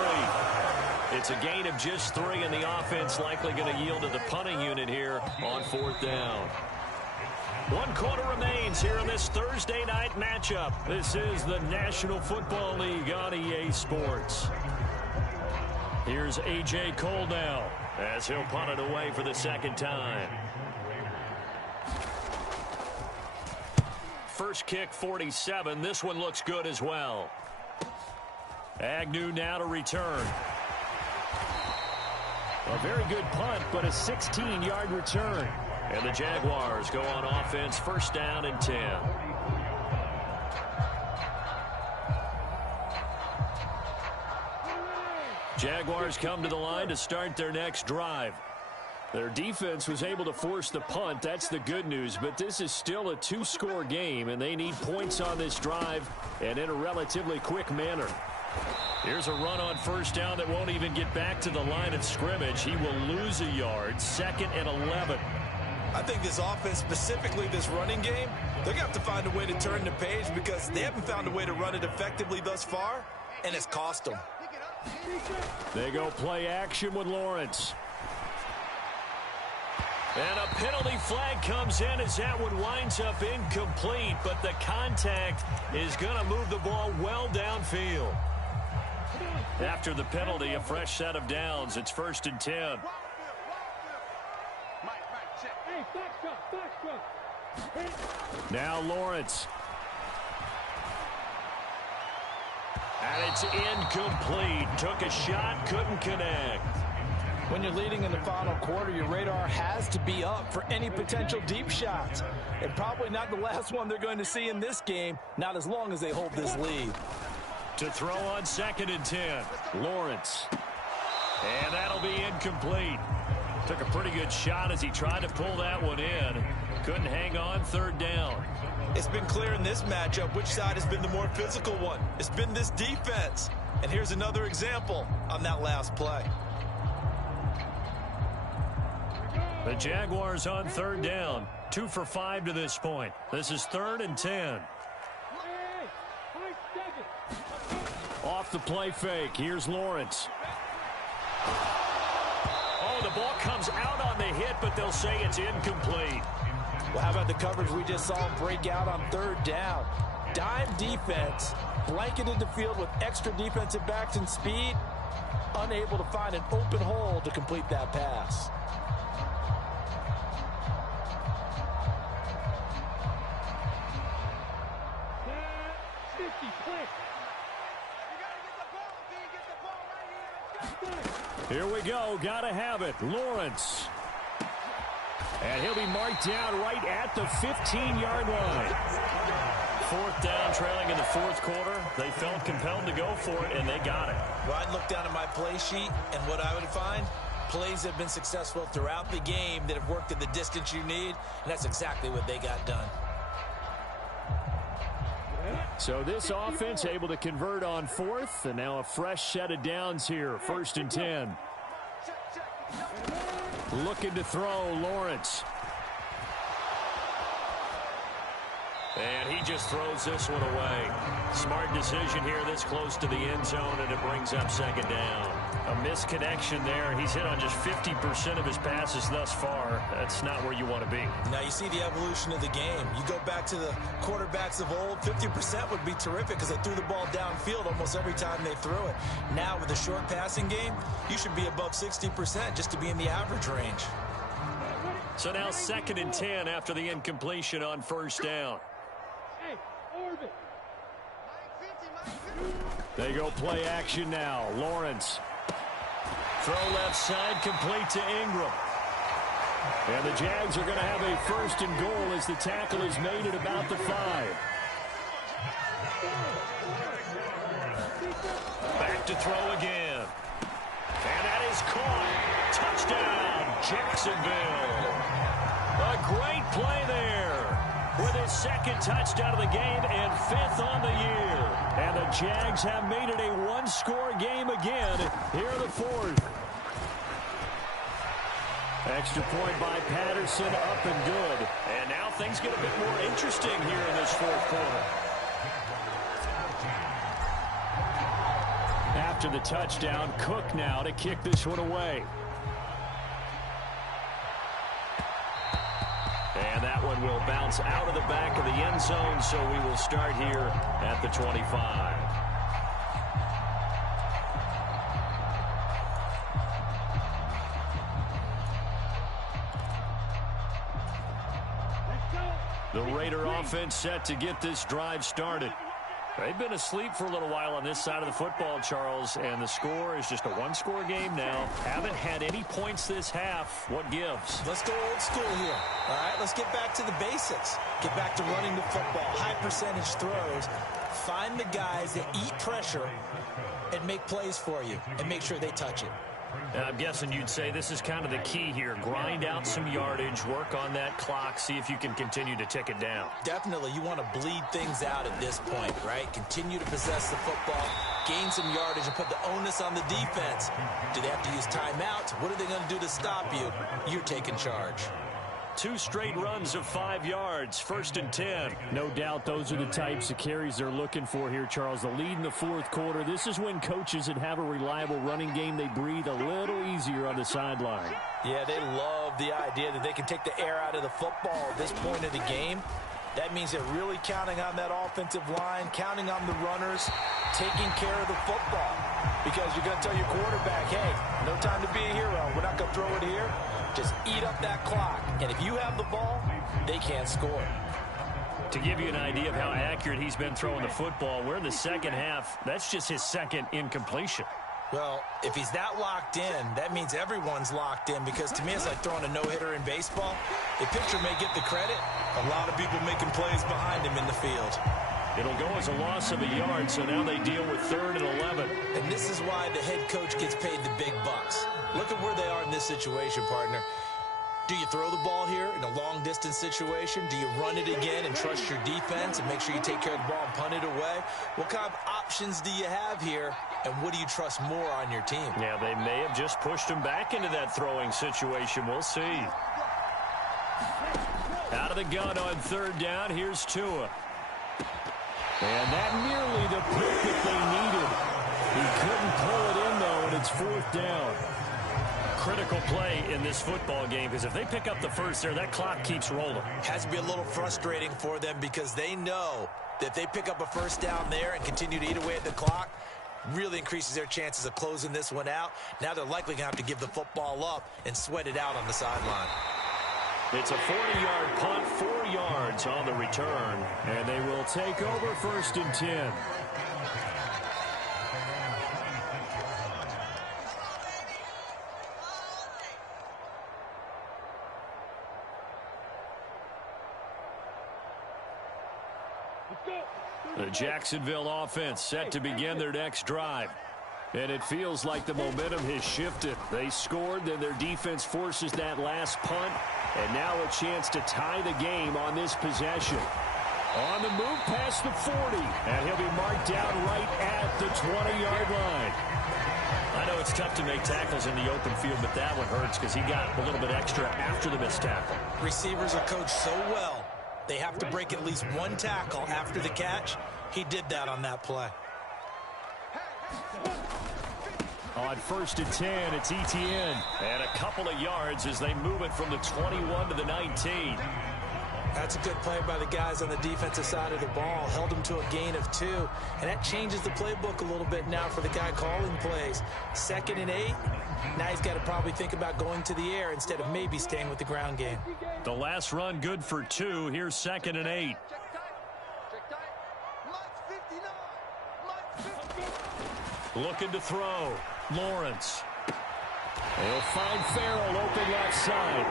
It's a gain of just 3, and the offense likely going to yield to the punting unit here on 4th down. 1 quarter remains here in this Thursday night matchup. This is the National Football League on EA Sports. Here's A.J. Cole now as he'll punt it away for the second time. First kick, 47. This one looks good as well. Agnew now to return. A very good punt, but a 16-yard return. And the Jaguars go on offense, first down and 10. Jaguars come to the line to start their next drive. Their defense was able to force the punt. That's the good news, but this is still a two-score game, and they need points on this drive and in a relatively quick manner. Here's a run on first down that won't even get back to the line of scrimmage. He will lose a yard, second and 11. I think this offense, specifically this running game, they're going to have to find a way to turn the page because they haven't found a way to run it effectively thus far, and it's cost them. They go play action with Lawrence. And a penalty flag comes in as that one winds up incomplete, but the contact is going to move the ball well downfield. After the penalty, a fresh set of downs. It's first and 10. Now Lawrence. And it's incomplete. Took a shot, couldn't connect. When you're leading in the final quarter, your radar has to be up for any potential deep shots. And probably not the last one they're going to see in this game, not as long as they hold this lead. To throw on second and 10. Lawrence. And that'll be incomplete. Took a pretty good shot as he tried to pull that one in. Couldn't hang on, third down. It's been clear in this matchup which side has been the more physical one. It's been this defense. And here's another example on that last play. The Jaguars on third down. 2 for 5 to this point. This is third and 10. Off the play fake. Here's Lawrence. Oh, the ball comes out on the hit, but they'll say it's incomplete. Well, how about the coverage we just saw break out on third down? Dime defense, blanketed the field with extra defensive backs and speed, unable to find an open hole to complete that pass. Here we go. Gotta have it. Lawrence. And he'll be marked down right at the 15-yard line. Fourth down, trailing in the fourth quarter. They felt compelled to go for it, and they got it. Well, I'd look down at my play sheet, and what I would find, plays have been successful throughout the game that have worked at the distance you need, and that's exactly what they got done. So this offense able to convert on fourth, and now a fresh set of downs here. First and 10. Looking to throw, Lawrence. And he just throws this one away. Smart decision here this close to the end zone, and it brings up second down. A misconnection there. He's hit on just 50% of his passes thus far. That's not where you want to be. Now you see the evolution of the game. You go back to the quarterbacks of old, 50% would be terrific because they threw the ball downfield almost every time they threw it. Now with a short passing game, you should be above 60% just to be in the average range. So now second and 10 after the incompletion on first down. They go play action now. Lawrence. Throw left side, complete to Ingram. And the Jags are going to have a first and goal as the tackle is made at about the 5. Back to throw again. And that is caught. Touchdown, Jacksonville. A great play there with his second touchdown of the game and 5th on the year. And the Jags have made it a one-score game again here in the fourth. Extra point by Patterson, up and good. And now things get a bit more interesting here in this fourth quarter. After the touchdown, Cook now to kick this one away. And that one will bounce out of the back of the end zone, so we will start here at the 25. The Raider offense set to get this drive started. They've been asleep for a little while on this side of the football, Charles, and the score is just a one-score game now. Haven't had any points this half. What gives? Let's go old school here. All right, let's get back to the basics. Get back to running the football, high percentage throws. Find the guys that eat pressure and make plays for you and make sure they touch it. I'm guessing you'd say this is kind of the key here. Grind out some yardage, work on that clock, see if you can continue to tick it down. Definitely, you want to bleed things out at this point, right? Continue to possess the football, gain some yardage, and put the onus on the defense. Do they have to use timeouts? What are they going to do to stop you? You're taking charge. 2 straight runs of 5 yards, 1st and 10. No doubt those are the types of carries they're looking for here, Charles. The lead in the 4th quarter. This is when coaches that have a reliable running game, they breathe a little easier on the sideline. Yeah, they love the idea that they can take the air out of the football at this point of the game. That means they're really counting on that offensive line, counting on the runners, taking care of the football. Because you're going to tell your quarterback, hey, no time to be a hero. We're not going to throw it here. Just eat up that clock. And if you have the ball, they can't score. To give you an idea of how accurate he's been throwing the football, we're in the second half. That's just his second incompletion. Well, if he's that locked in, that means everyone's locked in, because to me it's like throwing a no-hitter in baseball. The pitcher may get the credit. A lot of people making plays behind him in the field. It'll go as a loss of a yard, so now they deal with 3rd and 11. And this is why the head coach gets paid the big bucks. Look at where they are in this situation, partner. Do you throw the ball here in a long-distance situation? Do you run it again and trust your defense and make sure you take care of the ball and punt it away? What kind of options do you have here, and what do you trust more on your team? Yeah, they may have just pushed him back into that throwing situation. We'll see. Out of the gun on 3rd down, here's Tua. And that nearly the pick that they needed. He couldn't pull it in, though, and it's 4th down. Critical play in this football game, because if they pick up the first there, that clock keeps rolling. Has to be a little frustrating for them, because they know that if they pick up a 1st down there and continue to eat away at the clock, really increases their chances of closing this one out. Now they're likely going to have to give the football up and sweat it out on the sideline. It's a 40-yard punt, 4 yards on the return, and they will take over 1st and 10. The Jacksonville offense set to begin their next drive. And it feels like the momentum has shifted. They scored, then their defense forces that last punt. And now a chance to tie the game on this possession. On the move past the 40. And he'll be marked down right at the 20-yard line. I know it's tough to make tackles in the open field, but that one hurts because he got a little bit extra after the missed tackle. Receivers are coached so well. They have to break at least 1 tackle after the catch. He did that on that play. On 1st and 10, it's Etienne. And a couple of yards as they move it from the 21 to the 19. That's a good play by the guys on the defensive side of the ball. Held him to a gain of 2. And that changes the playbook a little bit now for the guy calling plays. 2nd and 8. Now he's got to probably think about going to the air instead of maybe staying with the ground game. The last run good for 2. Here's 2nd and 8. Looking to throw. Lawrence. They'll find Farrell open left side.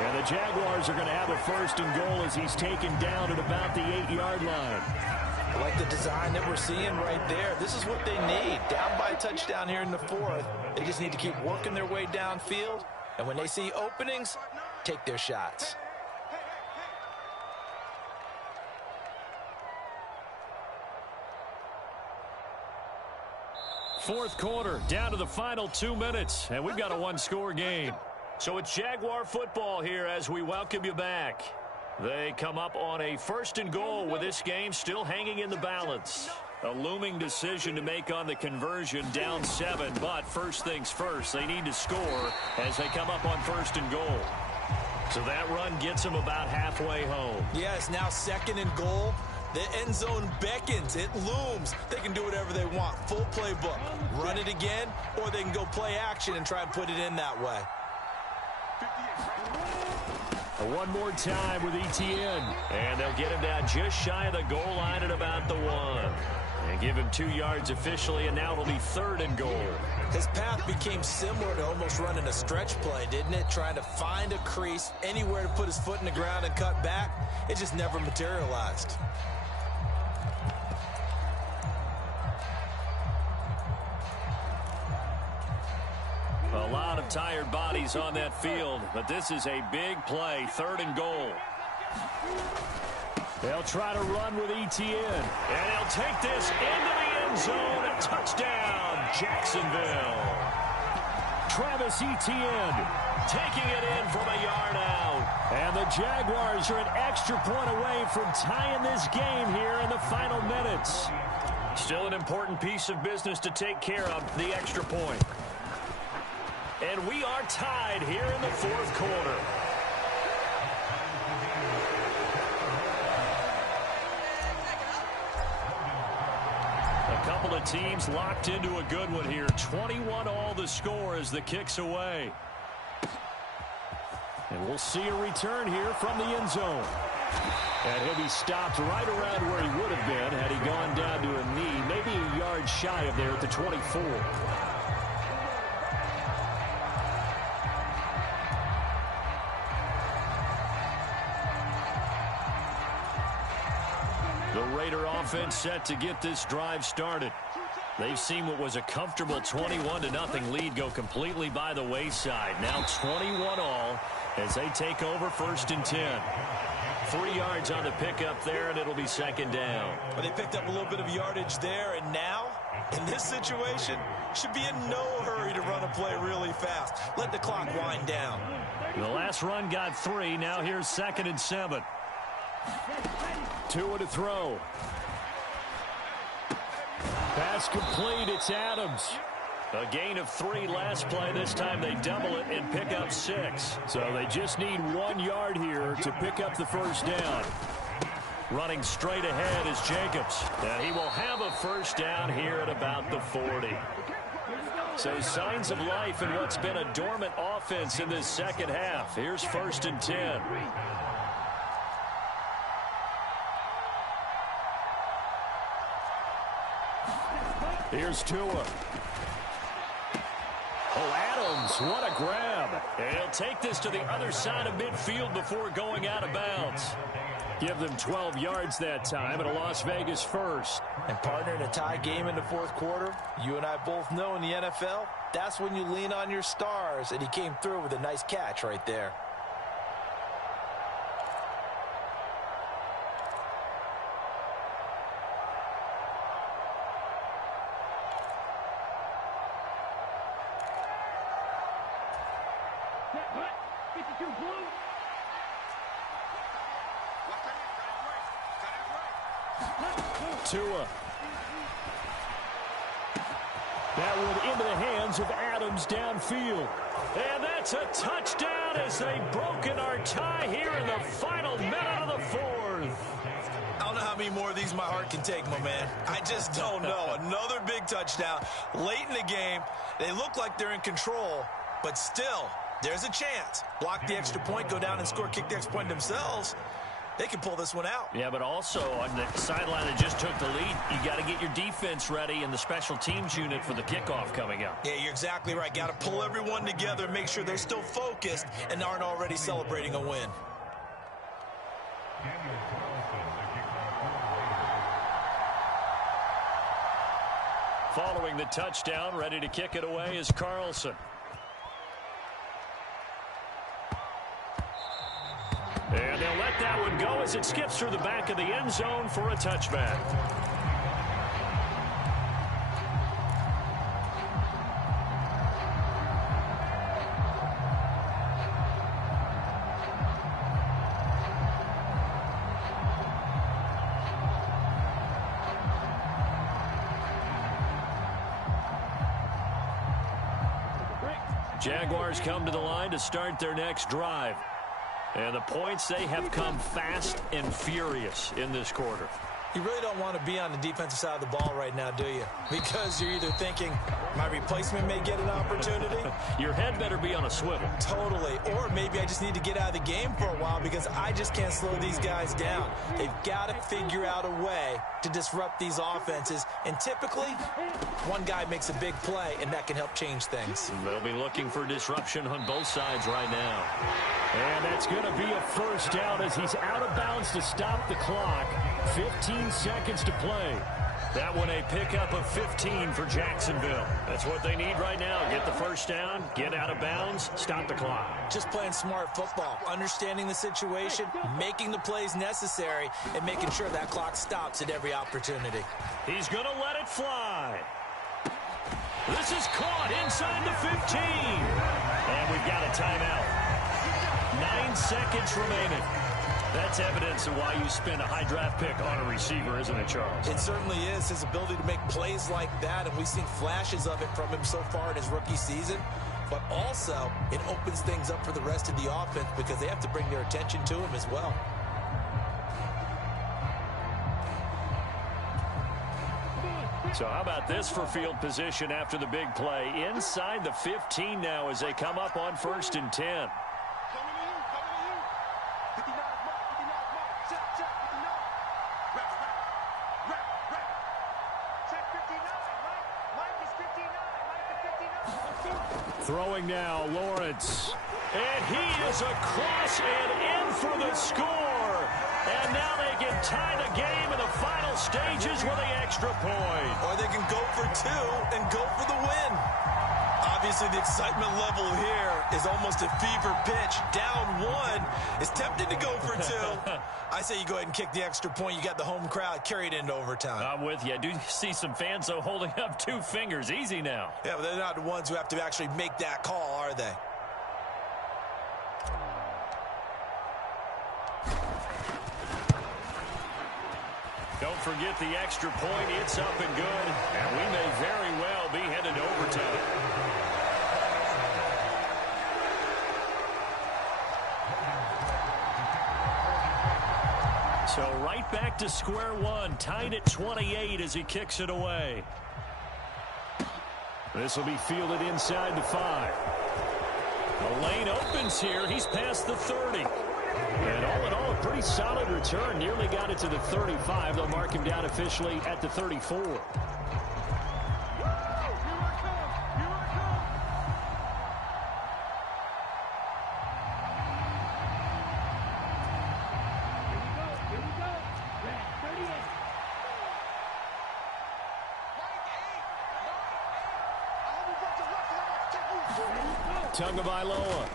And the Jaguars are going to have a 1st and goal as he's taken down at about the 8-yard line. I like the design that we're seeing right there. This is what they need. Down by a touchdown here in the 4th. They just need to keep working their way downfield. And when they see openings, take their shots. Fourth quarter, down to the final 2 minutes, and we've got a 1-score game. So it's Jaguar football here as we welcome you back. They come up on a 1st and goal with this game still hanging in the balance. A looming decision to make on the conversion, down 7, but first things first, they need to score as they come up on 1st and goal. So that run gets them about halfway home. Yes, now 2nd and goal. The end zone beckons. It looms. They can do whatever they want. Full playbook. Run it again, or they can go play action and try and put it in that way. One more time with Etienne. And they'll get him down just shy of the goal line at about the 1. And give him 2 yards officially, and now it'll be 3rd and goal. His path became similar to almost running a stretch play, didn't it? Trying to find a crease, anywhere to put his foot in the ground and cut back. It just never materialized. A lot of tired bodies on that field, but this is a big play, 3rd and goal. They'll try to run with Etienne. And he'll take this into the end zone. A touchdown, Jacksonville. Travis Etienne taking it in from a yard out. And the Jaguars are an extra point away from tying this game here in the final minutes. Still an important piece of business to take care of, the extra point. And we are tied here in the 4th quarter. A couple of teams locked into a good one here. 21-all the score as the kick's away. And we'll see a return here from the end zone. And he'll be stopped right around where he would have been had he gone down to a knee, maybe a yard shy of there at the 24. The Raider offense set to get this drive started. They've seen what was a comfortable 21-0 lead go completely by the wayside. Now 21-all as they take over 1st and 10. 3 yards on the pickup there, and it'll be 2nd down. But they picked up a little bit of yardage there, and now, in this situation, should be in no hurry to run a play really fast. Let the clock wind down. The last run got 3. Now here's 2nd and 7. Tua to throw. Pass complete. It's Adams. A gain of 3 last play. This time they double it and pick up 6. So they just need 1 yard here to pick up the 1st down. Running straight ahead is Jacobs. And he will have a 1st down here at about the 40. So signs of life in what's been a dormant offense in this 2nd half. Here's 1st and 10. Here's Tua. Oh, Adams, what a grab. And he'll take this to the other side of midfield before going out of bounds. Give them 12 yards that time and a Las Vegas 1st. And partner, in a tie game in the 4th quarter, you and I both know in the NFL, that's when you lean on your stars, and he came through with a nice catch right there. Tua. That one into the hands of Adams downfield. And that's a touchdown as they've broken our tie here in the final minute of the 4th. I don't know how many more of these my heart can take, my man. I just don't know. Another big touchdown late in the game. They look like they're in control, but still, there's a chance. Block the extra point, go down and score, kick the extra point themselves. They can pull this one out. Yeah, but also on the sideline that just took the lead, you got to get your defense ready and the special teams unit for the kickoff coming up. Yeah, you're exactly right. Got to pull everyone together and make sure they're still focused and aren't already celebrating a win. Following the touchdown, ready to kick it away is Carlson. And they'll let that one go as it skips through the back of the end zone for a touchback. Jaguars come to the line to start their next drive. And the points, they have come fast and furious in this quarter. You really don't want to be on the defensive side of the ball right now, do you? Because you're either thinking, my replacement may get an opportunity. Your head better be on a swivel. Totally. Or maybe I just need to get out of the game for a while because I just can't slow these guys down. They've got to figure out a way to disrupt these offenses. And typically, one guy makes a big play, and that can help change things. They'll be looking for disruption on both sides right now. And that's going to be a first down as he's out of bounds to stop the clock. 15 seconds to play. That one a pickup of 15 for Jacksonville. That's what they need right now. Get the first down, get out of bounds, stop the clock. Just playing smart football, understanding the situation, making the plays necessary, and making sure that clock stops at every opportunity. He's going to let it fly. This is caught inside the 15. And we've got a timeout. 9 seconds remaining. That's evidence of why you spend a high draft pick on a receiver, isn't it, Charles? It certainly is. His ability to make plays like that, and we've seen flashes of it from him so far in his rookie season. But also, it opens things up for the rest of the offense because they have to bring their attention to him as well. So how about this for field position after the big play? Inside the 15 now as they come up on 1st and 10. Throwing now, Lawrence. And he is across and in for the score. And now they can tie the game in the final stages with the extra point. Or they can go for 2 and go for the win. Obviously, the excitement level here is almost a fever pitch. Down 1 is tempted to go for 2. I say you go ahead and kick the extra point. You got the home crowd carried into overtime. I'm with you. I do see some fans, though, holding up 2 fingers. Easy now. Yeah, but they're not the ones who have to actually make that call, are they? Don't forget the extra point. It's up and good. And we may very well be headed to overtime. So right back to square one, tied at 28 as he kicks it away. This will be fielded inside the 5. The lane opens here. He's past the 30. And all in all, a pretty solid return. Nearly got it to the 35. They'll mark him down officially at the 34. Tagovailoa.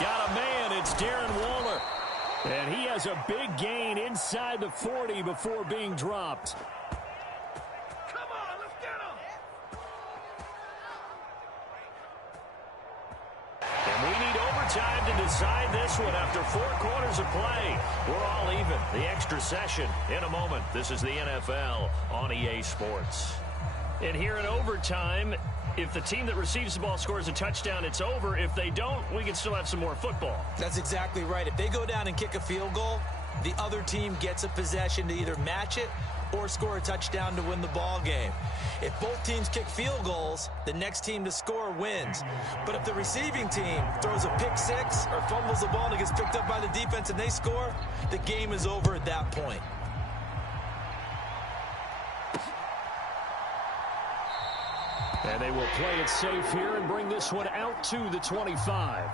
Got a man. It's Darren Waller. And he has a big gain inside the 40 before being dropped. Come on, let's get him. And we need overtime to decide this one after 4 quarters of play. We're all even. The extra session in a moment. This is the NFL on EA Sports. And here in overtime, if the team that receives the ball scores a touchdown, it's over. If they don't, we can still have some more football. That's exactly right. If they go down and kick a field goal, the other team gets a possession to either match it or score a touchdown to win the ball game. If both teams kick field goals, the next team to score wins. But if the receiving team throws a pick 6 or fumbles the ball and it gets picked up by the defense and they score, the game is over at that point. And they will play it safe here and bring this one out to the 25.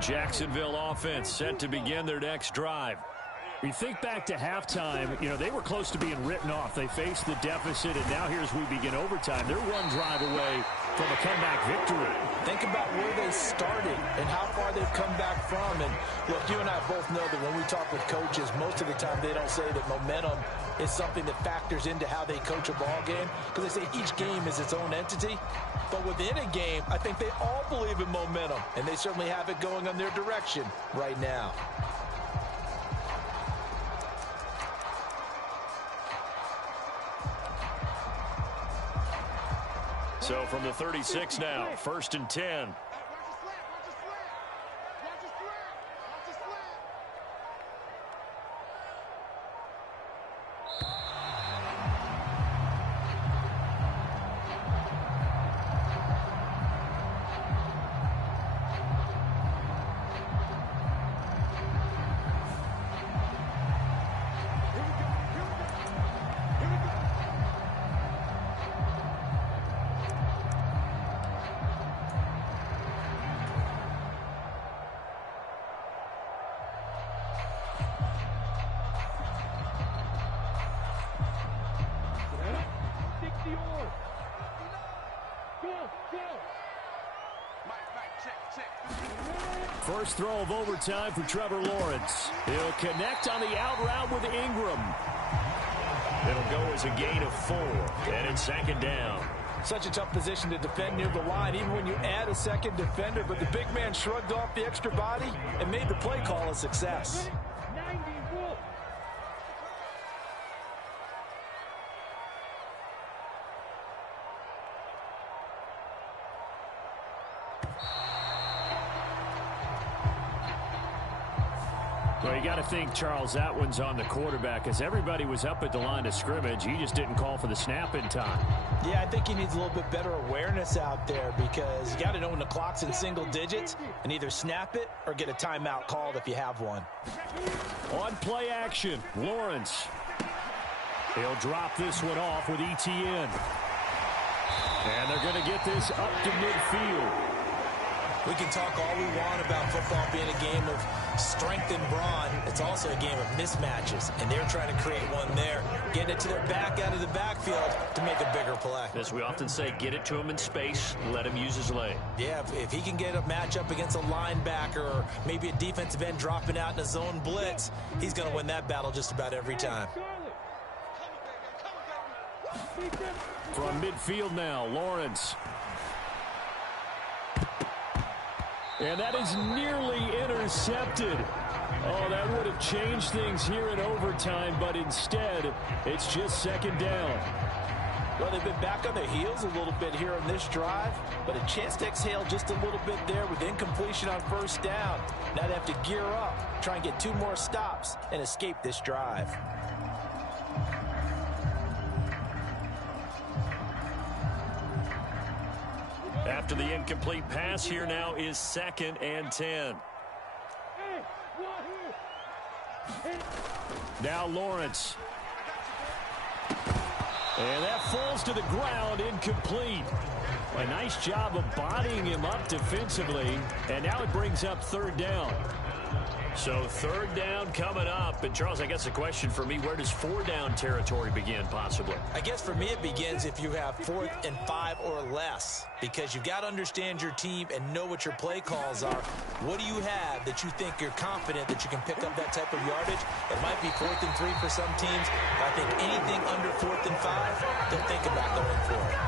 Jacksonville offense set to begin their next drive. We think back to halftime, they were close to being written off. They faced the deficit, and now here's we begin overtime. They're one drive away from a comeback victory. Think about where they started and how far they've come back from. And look, you and I both know that when we talk with coaches, most of the time they don't say that momentum is something that factors into how they coach a ball game, because they say each game is its own entity. But within a game, I think they all believe in momentum, and they certainly have it going in their direction right now. So from the 36 now, 1st and 10. First throw of overtime for Trevor Lawrence. He'll connect on the out route with Ingram. It'll go as a gain of 4, and it's 2nd down. Such a tough position to defend near the line, even when you add a second defender. But the big man shrugged off the extra body and made the play call a success. Well, you got to think, Charles, that one's on the quarterback, as everybody was up at the line of scrimmage. He just didn't call for the snap in time. Yeah, I think he needs a little bit better awareness out there, because you got to know when the clock's in single digits and either snap it or get a timeout called if you have one. On play action, Lawrence. He'll drop this one off with ETN. And they're going to get this up to midfield. We can talk all we want about football being a game of strength and brawn. It's also a game of mismatches, and they're trying to create one there, getting it to their back out of the backfield to make a bigger play. As we often say, get it to him in space, let him use his leg. Yeah, if he can get a matchup against a linebacker or maybe a defensive end dropping out in a zone blitz, he's going to win that battle just about every time. From midfield now, Lawrence. And that is nearly intercepted. Oh, that would have changed things here in overtime, but instead, it's just 2nd down. Well, they've been back on their heels a little bit here in this drive, but a chance to exhale just a little bit there with incompletion on 1st down. Now they have to gear up, try and get 2 more stops, and escape this drive. After the incomplete pass, here now is 2nd and 10. Now Lawrence. And that falls to the ground, incomplete. A nice job of bodying him up defensively, and now it brings up 3rd down. So 3rd down coming up. And, Charles, I guess the question for me, where does 4-down territory begin possibly? I guess for me it begins if you have 4th and 5 or less, because you've got to understand your team and know what your play calls are. What do you have that you think you're confident that you can pick up that type of yardage? It might be 4th and 3 for some teams, but I think anything under 4th and 5, don't think about going for it.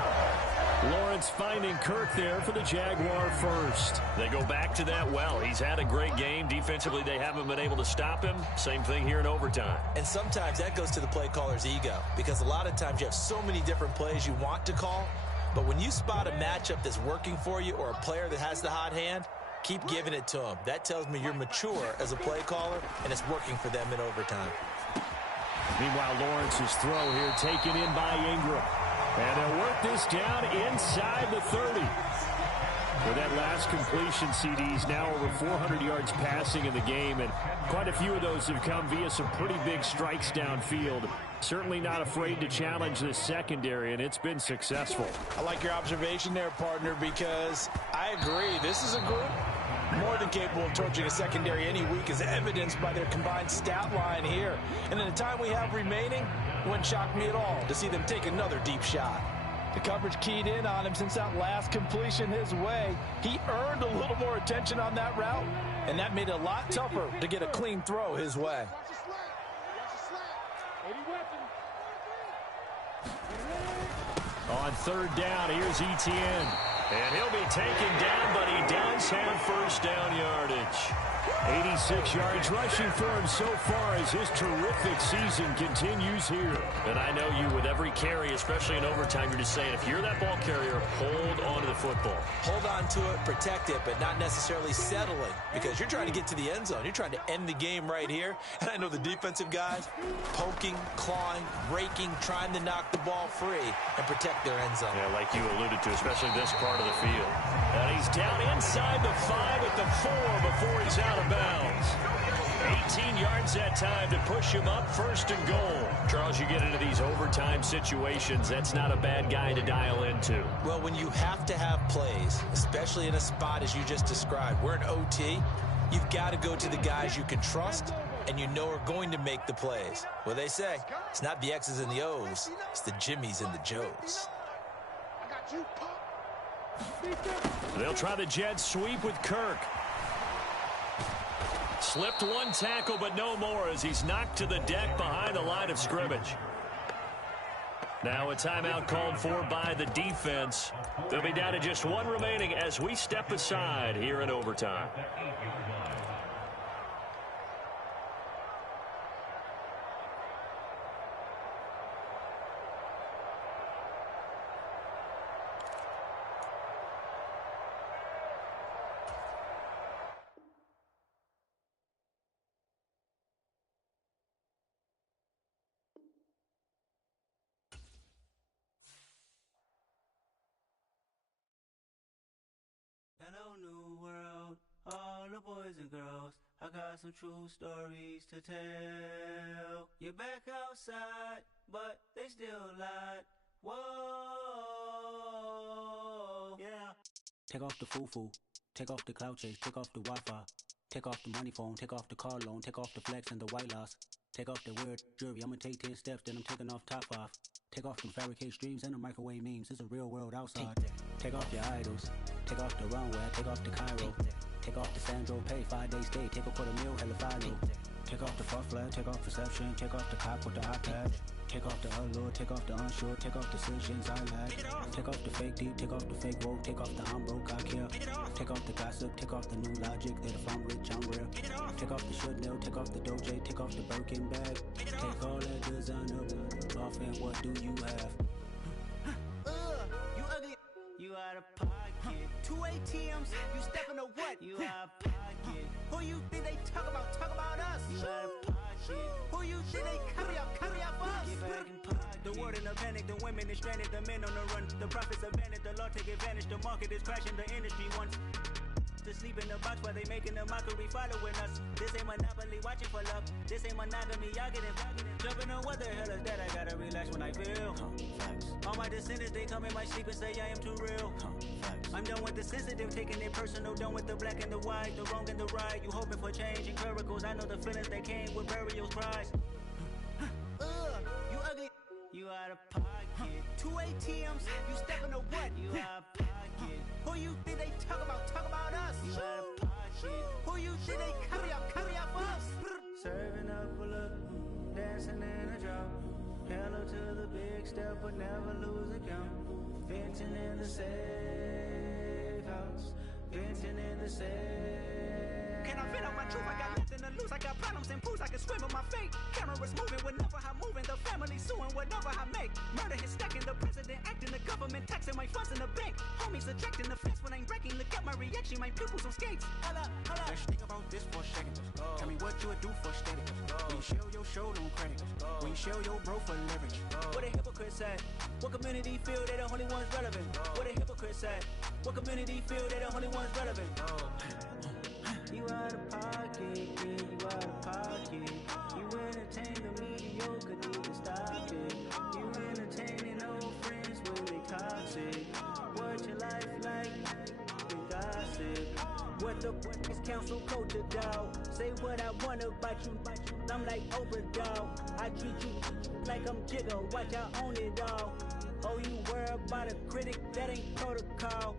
Lawrence finding Kirk there for the Jaguar first. They go back to that well. He's had a great game. Defensively, they haven't been able to stop him. Same thing here in overtime. And sometimes that goes to the play caller's ego, because a lot of times you have so many different plays you want to call, but when you spot a matchup that's working for you or a player that has the hot hand, keep giving it to him. That tells me you're mature as a play caller, and it's working for them in overtime. Meanwhile, Lawrence's throw here taken in by Ingram. And they'll work this down inside the 30. With that last completion, CD's now over 400 yards passing in the game, and quite a few of those have come via some pretty big strikes downfield. Certainly not afraid to challenge this secondary, and it's been successful. I like your observation there, partner, because I agree. This is a group More than capable of torching a secondary any week, as evidenced by their combined stat line here. And in the time we have remaining, it wouldn't shock me at all to see them take another deep shot. The coverage keyed in on him since that last completion his way. He earned a little more attention on that route, and that made it a lot tougher to get a clean throw his way. On third down, here's Etienne. And he'll be taken down, but he does have first down yardage. 86 yards rushing for him so far as his terrific season continues here. And I know you, with every carry, especially in overtime, you're just saying, if you're that ball carrier, hold on to the football. Hold on to it, protect it, but not necessarily settling, because you're trying to get to the end zone. You're trying to end the game right here. And I know the defensive guys poking, clawing, raking, trying to knock the ball free and protect their end zone. Yeah, like you alluded to, especially this part of the field. And he's down inside the 5 at the 4 before he's out of bounds. 18 yards that time to push him up, first and goal. Charles, you get into these overtime situations, that's not a bad guy to dial into. Well, when you have to have plays, especially in a spot as you just described, we're in OT, you've got to go to the guys you can trust and you know are going to make the plays. Well, they say it's not the X's and the O's, it's the Jimmies and the Joes. They'll try the jet sweep with Kirk. Slipped one tackle, but no more as he's knocked to the deck behind the line of scrimmage. Now a timeout called for by the defense. They'll be down to just one remaining as we step aside here in overtime. Hello, new world, all the boys and girls. I got some true stories to tell. You're back outside, but they still lied. Whoa, yeah. Take off the foo-foo, take off the cloud chase, take off the Wi-Fi, take off the money phone, take off the car loan, take off the flex and the white loss. Take off the weird jewelry, I'ma take 10 steps, then I'm taking off top 5. Take off them fabricate streams and the microwave memes, it's a real world outside. Take off your idols, take off the runway, take off the Cairo. Take off the Sandro pay, 5-day stay, take a $250,000, hella follow. Take off the fuck flag, take off perception, take off the cop with the iPad. Take off the allure, take off the unsure, take off the decisions I lack. Take off the fake deep, take off the fake woke, take off the I'm broke, I care. Take off the gossip, take off the new logic that if I'm rich, I'm real. Take off the Chanel, take off the Doja, take off the Birkin bag. Take all that designer off and what do you have? You ugly, you out of pocket. 2 ATMs, you stepping to what? You out of pocket. Who you think they talk about us? You out of pocket. Who you think they carry up us? Get back in pocket. The world in a panic, the women is stranded, the men on the run. The profits abandoned, the law take advantage, the market is crashing, the industry wants to sleep in the box while they making a mockery following us. This ain't monopoly, watching for love. This ain't monogamy, y'all getting jumping on what the hell is that? I gotta relax when I feel. All my descendants, they come in my sleep and say I am too real. I'm done with the sensitive, taking it personal, done with the black and the white, the wrong and the right. You hoping for change and miracles, I know the feelings that came with burial cries. You ugly, you out of pocket. 2 ATMs, you stepping to what? You out of pocket. Who you think they talk about us? You out of pocket. Who you think they carry up us? Serving up a look, dancing in a drop. Hello to the big step, but never lose a count. Venting in the safe house, venting in the safe. Can I vent out my truth? I got nothing to lose. I got problems and pools. I can swim with my fate. Cameras moving whenever I'm moving. The family suing whatever I make. Murder is stacking. The president acting. The government taxing my funds in the bank. Homies ejecting the fence when I'm breaking. Look at my reaction. My pupils on skates. Hold up. Let's think about this for a second. Tell me what you would do for static. When you show your show no credit. When you show your bro for leverage. What a hypocrite said. What community feel they the only ones relevant? What a hypocrite said. What community feel they the only ones relevant? You out of pocket, yeah, you out of pocket. You entertain the mediocre, need to stop it. You entertaining old friends when they toxic. What your life like? Then gossip. What What the fuck is council culture, dog? Say what I want about you, I'm like overdog. I treat you like I'm Jigga, watch I own it all. Oh, you worry about a critic, that ain't protocol.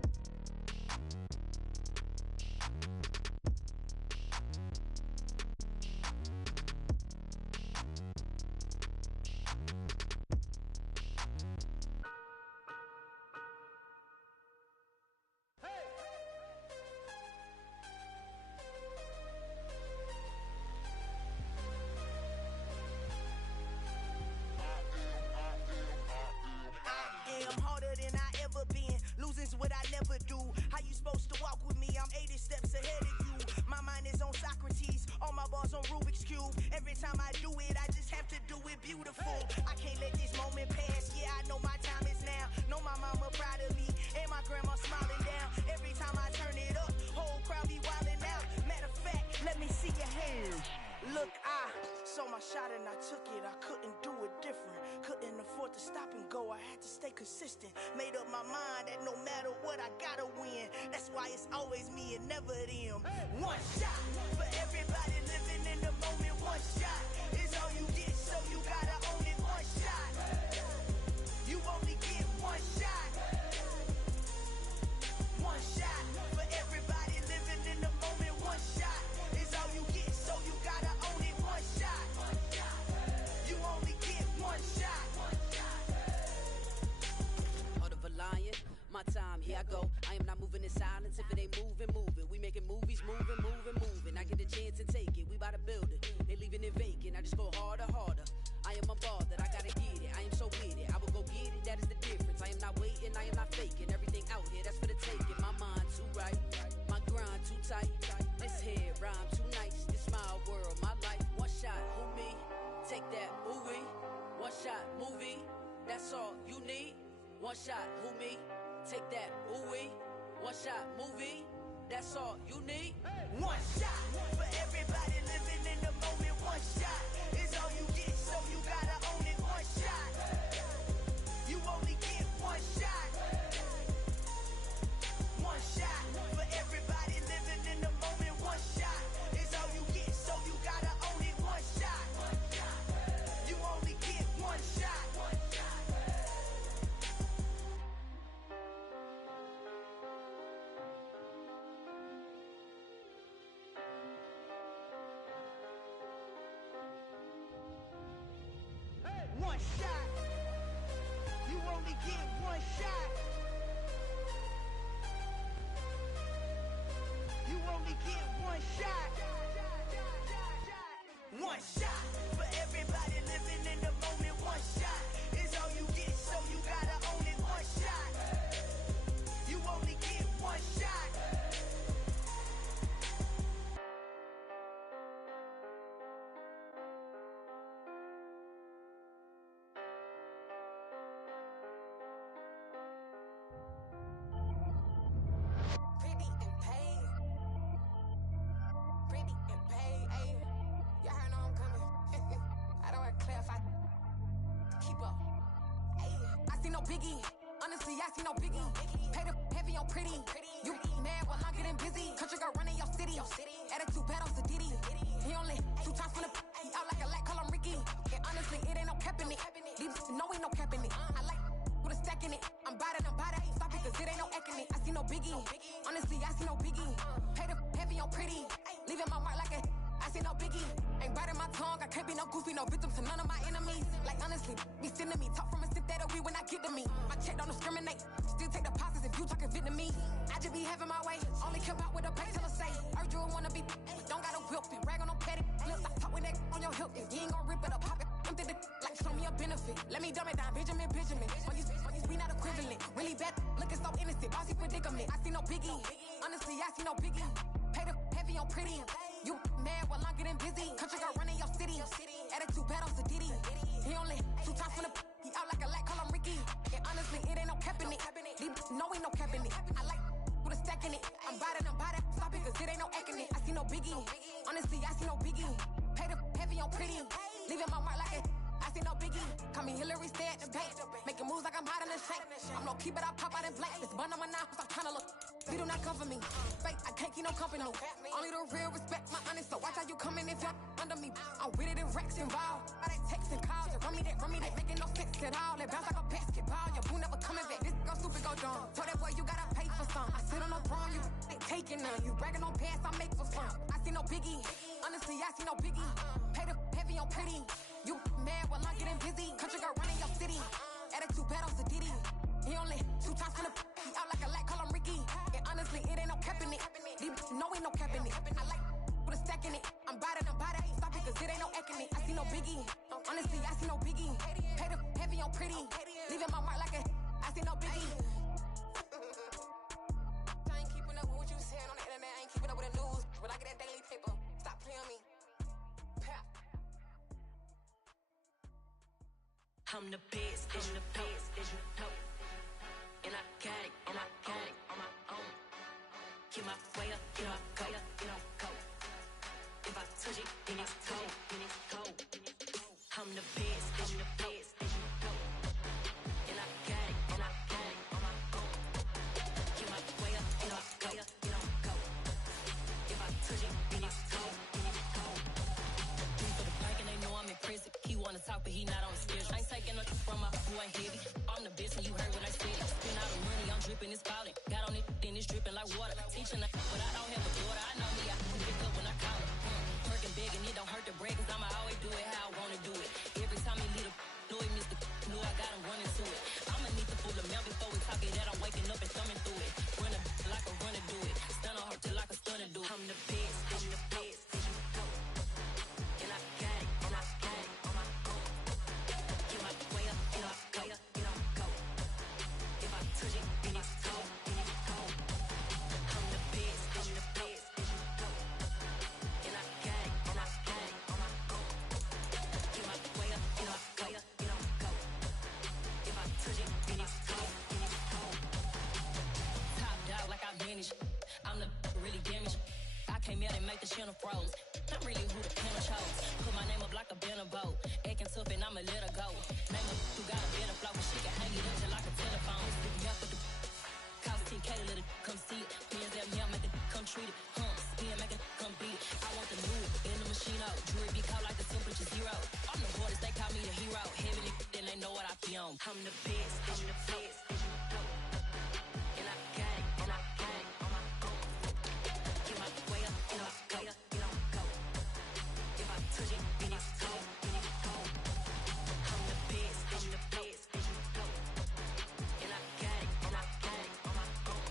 What I never do. How you supposed to walk with me? I'm 80 steps ahead of you. My mind is on Socrates, all my bars on Rubik's Cube. Every time I do it, I just have to do it beautiful. I can't let this moment pass. Yeah, I know my time is now. Know my mama proud of me, and my grandma smiling down. Every time I turn it up, whole crowd be wilding out. Matter of fact, let me see your hands. Look, I saw my shot and I took it. I couldn't do it different. Couldn't afford to stop and go. I had to stay consistent. Made up my mind that no matter what, I gotta win. That's why it's always me and never them. One shot for everybody living in the moment. One shot is all you get, so you gotta own it. One shot. You only get one shot. One shot for everybody living in the moment. One shot is all you get, so you gotta own it. One shot. You only get one shot. Heart of a lion, my time, here I go. I am not moving in silence. If it ain't moving, moving. We making movies, moving, moving, moving. I get a chance and take it. We bout to build it. They leaving it vacant. I just go harder, harder. I am a ball that I gotta get it. I am so with it. I will go get it. That is the difference. I am not waiting. I am not faking. Everything out here, that's for the taking. My mind too right. My grind too tight. This head rhyme too nice. This my world, my life. One shot, who me? Take that, movie. One shot, movie. That's all you need. One shot, who me? Take that, ooh-wee. One shot, movie. That's all you need. One shot for everybody living in the moment. One shot is all you get, so you gotta own it. One shot. You only get one shot. One shot for everybody living in the moment. One shot is all you get, so you gotta own it. One shot. You only get one shot. One shot. You only get one shot. You only get one shot. One shot for everybody living in the moment. One shot is all you get, so you gotta own it. One shot. You only get one shot. Pretty and paid. Pretty and paid, ayy. Y'all heard know I'm coming. I don't want to clarify. Keep up. Ayy. I see no biggie. Honestly, I see no biggie. Pay the heavy on pretty. You mad while I'm getting busy. Country girl running your city. Attitude bad on Sadiddy. He only 2 times from the he out like a lack, call him Ricky. And honestly, it ain't no cap in it. These know ain't no cap in it. I like with a stack in it. I'm by that. Stop it, cause it ain't no acting it. I see no biggie. Honestly, I see no biggie. Pay the heavy on pretty. Leaving my mark like a I see no biggie. Ain't biting my tongue. I can't be no goofy, no victim to none of my enemies. Like honestly, be sending me talk from a sit that'll be when I get to me. My check don't discriminate. Still take deposits if you talking Vietnamese. I just be having my way. Only care about what the pay tell her say. Urge you wanna be, don't got no whip and rag on no petty. Lips, I talk with that on your hip. If you ain't gon' rip it up, pop it. Empty the like show me a benefit. Let me dumb it down, Benjamin. When you we not equivalent. Really bad, looking so innocent. Bossy predicament. I see no biggie. Honestly, I see no biggie. Pay the heavy on pretty. You mad while I'm getting busy. Country girl running your city. Attitude bad on Sadiddy. He only 2 times from the he out like a lack, call him Ricky. And honestly, it ain't no cap in it. These know ain't no cap in it. I like with a stack in it. I'm by that. Stop it, cause it ain't no acting it. I see no biggie. Honestly, I see no biggie. Pay the heavy on pretty. Leaving my mark like a I see no biggie. Call me Hillary, stay at the bank. Making moves like I'm hiding in the shank. I'm low key, but I pop out in blank. This bun on my knife, I'm trying to look. they do not cover me. Fake, I can't keep no company. Only the real respect my honest, so watch how you coming if you're under me. I'm with it in racks involved. All they text and calls, you run me that, making no sense at all. They bounce like a basketball, your boo never coming back. This go stupid, go dumb. Told that boy you gotta pay for some. I sit on the throne, you ain't taking none. You bragging on past, I make for fun. I see no biggie, honestly, I see no biggie. Pay the heavy on pretty. You mad while I'm getting busy. Country girl running your city. Attitude bad on Sadiddy. He only 2 times from the he out like a light, call him Ricky. And honestly, it ain't no cap in it. These no ain't no cap in it. I like with a stack in it. I'm body, ain't stop it, cause it ain't no acting it. I see no biggie. Honestly, I see no biggie. Pay the heavy on pretty. Leaving my mark like a I see no biggie. I ain't keeping up with what you saying on the internet. I ain't keeping up with the news. But I get that daily paper. Stop playing on me. I'm the best, and the best, and you know. And I got it, on my own. Get my way up, get my go, go. If I touch it, then it's cold, I'm the best, and the best, and you know. And I got it, on my own. Get my way up, get my go. If I touch it, then it's cold, for the bike and they know I'm in prison. He wanna talk, but he not on the schedule. I ain't taking nothing from my boy heavy. I'm the best, and you heard what I said. Spend all the money, I'm dripping, it's falling. Got on it, then it's dripping like water. Teaching her, but I don't have a daughter. I know me, I can pick up when I call her. Working big, and it don't hurt to break, cause I'ma always do it how I wanna do it. Every time he lead a know he missed the know I got him running to it. I'ma need the full amount before we talk it that I'm waking up and thumbing through it. Run a like a runner do it. Stun on her till like a stunner do it. I'm the best, and the best, and you know. And I got it, on my own. Get my way up, get my go. If I touch it, then it's cold, I'm the best, and the best, and you know. And I got it, on my own. Get my way up, get my go. If I touch it, then it's cold, Top dog like I manage. I'm the really damaged. I came out and make the channel froze. I'm really who the panel chose. Put my name up like a banner boat. Acting tough and I'ma let her go. Name her who got a better flow, but she can hang it up just like a telephone. Half of the cost 10K to let it come see it. Pins that me, I make it come treat it. Spin, make it come beat it. I want the move in the machine out. Jewelry be called like the temperature 0. I'm the hardest, they call me the hero. Heavily, then they know what I be on. I'm the best, and the best, and you know. And I got it, on my own. Get my way up, get my go. If I touch it, then it's cold, I'm the best, and the best, and you know. And I got it, on my own.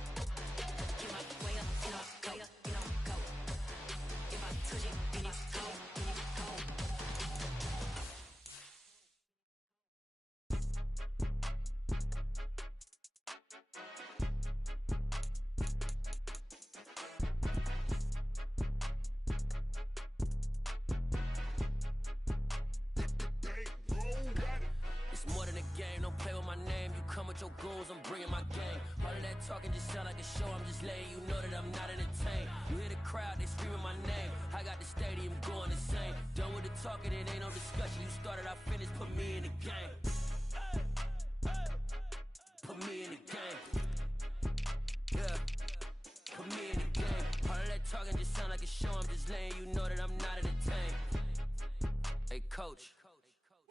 Get my way up, get my go. If I touch it, then it's cold, It's more than a game, don't play with my name. You come with your goons, I'm bringing my game. All of that talking just sound like a show, I'm just letting you know that I'm not entertained. You hear the crowd, they screaming my name. I got the stadium going insane. Done with the talking, it ain't no discussion. You started, I finished, put me in the game. Put me in the game. Yeah, put me in the game. All of that talking just sound like a show, I'm just letting you know that I'm not entertained. Hey coach,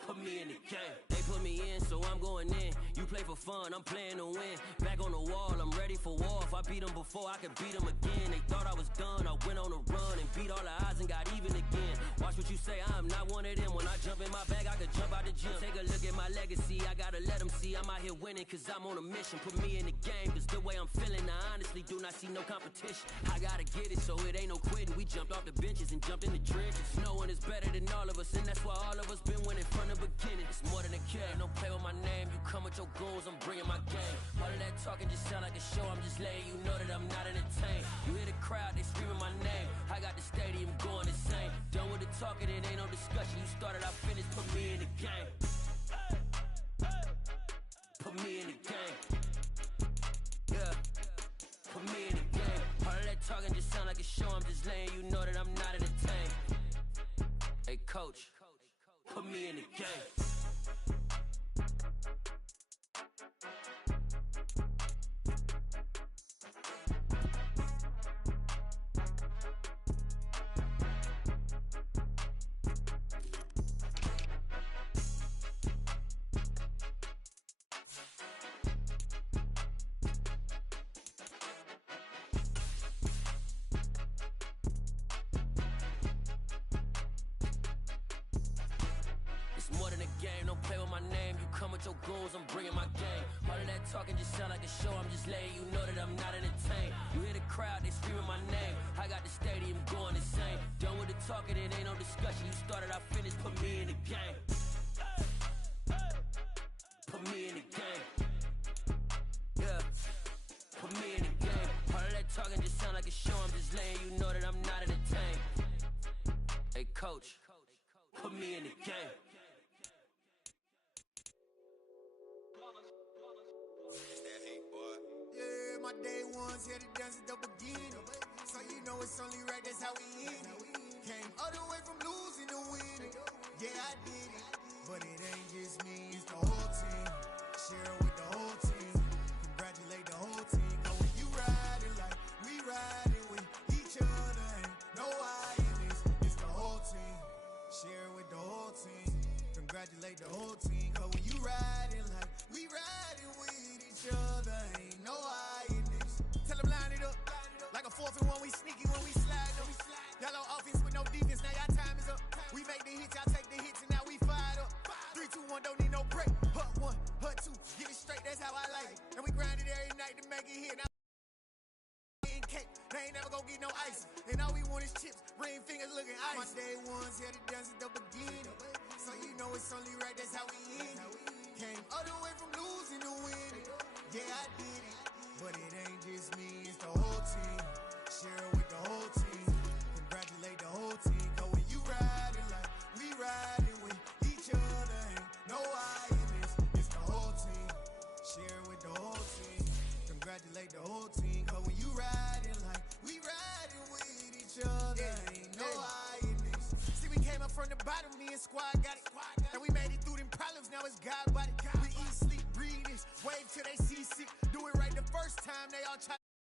put me in the game. They put me in, so I'm going in. You play for fun, I'm playing to win. Back on the wall, I'm ready for war. If I beat them before, I could beat them again. They thought I was done, I went on a run and beat all the odds and got even again. Watch what you say, I'm not one of them. When I jump in my bag, I could jump out the gym. Take a look at my legacy, I gotta let them see I'm out here winning, cause I'm on a mission. Put me in the game, cause the way I'm feeling, I honestly do not see no competition. I gotta get it, so it ain't no quitting. We jumped off the benches and jumped in the trenches. No one is better than all of us, and that's why all of us been winning from the beginning. It's more than a game, don't play with my name. You come with your goons, I'm bringing my game. All of that talking just sound like a show, I'm just letting you know that I'm not entertained. You hear the crowd, they screaming my name. I got the stadium going insane. Done with the talking, it ain't no discussion. You started, I finished, put me in the game. Put me in the game. Yeah, put me in the game. All of that talking just sound like a show, I'm just letting you know that I'm not entertained. Hey coach, put me in the game. game, don't play with my name. You come with your goons, I'm bringing my game. All of that talking just sound like a show, I'm just letting you know that I'm not entertained. You hear the crowd, they screaming my name. I got the stadium going insane. Done with the talking, it ain't no discussion. You started, I finished, put me in the game. Put me in the game. Yeah, put me in the game. All of that talking just sound like a show, I'm just letting you know that I'm not entertained. Hey coach, put me in the game. Yeah, my day ones here to dance at the beginning. So you know it's only right, that's how we end it. Came all the way from losing to winning. Yeah, I did it. But it ain't just me, it's the whole team. Share it with the whole team. Congratulate the whole team. Cause when you riding like we riding with each other, ain't no I in this. It's the whole team. Share it with the whole team. Congratulate the whole team. Cause when you riding like we riding with each other, ain't no I in this. Tell them line it up. Like a 4th and 1, we sneaky when we slide up. Yellow offense with no defense, now y'all time is up. We make the hits, y'all take the hits, and now we fired up. 3, 2, 1, don't need no break. Hut 1, hut 2, get it straight, that's how I like it. And we grind it every night to make it hit. Now getting cake, they ain't never gonna get no ice. And all we want is chips, ring fingers looking ice. My day ones here to dance at the beginning. So you know it's only right, that's how we end it. Came all the way from losing to winning. Yeah, I did it. But it ain't just me, it's the whole team. Share it with the whole team. Congratulate the whole team. Cause when you riding like we riding with each other, ain't no I in this. It's the whole team. Share it with the whole team. Congratulate the whole team. Cause when you riding like we riding with each other, ain't no I in this. See, we came up from the bottom, me and squad got it. And we made it through them problems, now it's God body. We eat, sleep, breathe this. Wave till they see sick. Do it right the first time, they all try.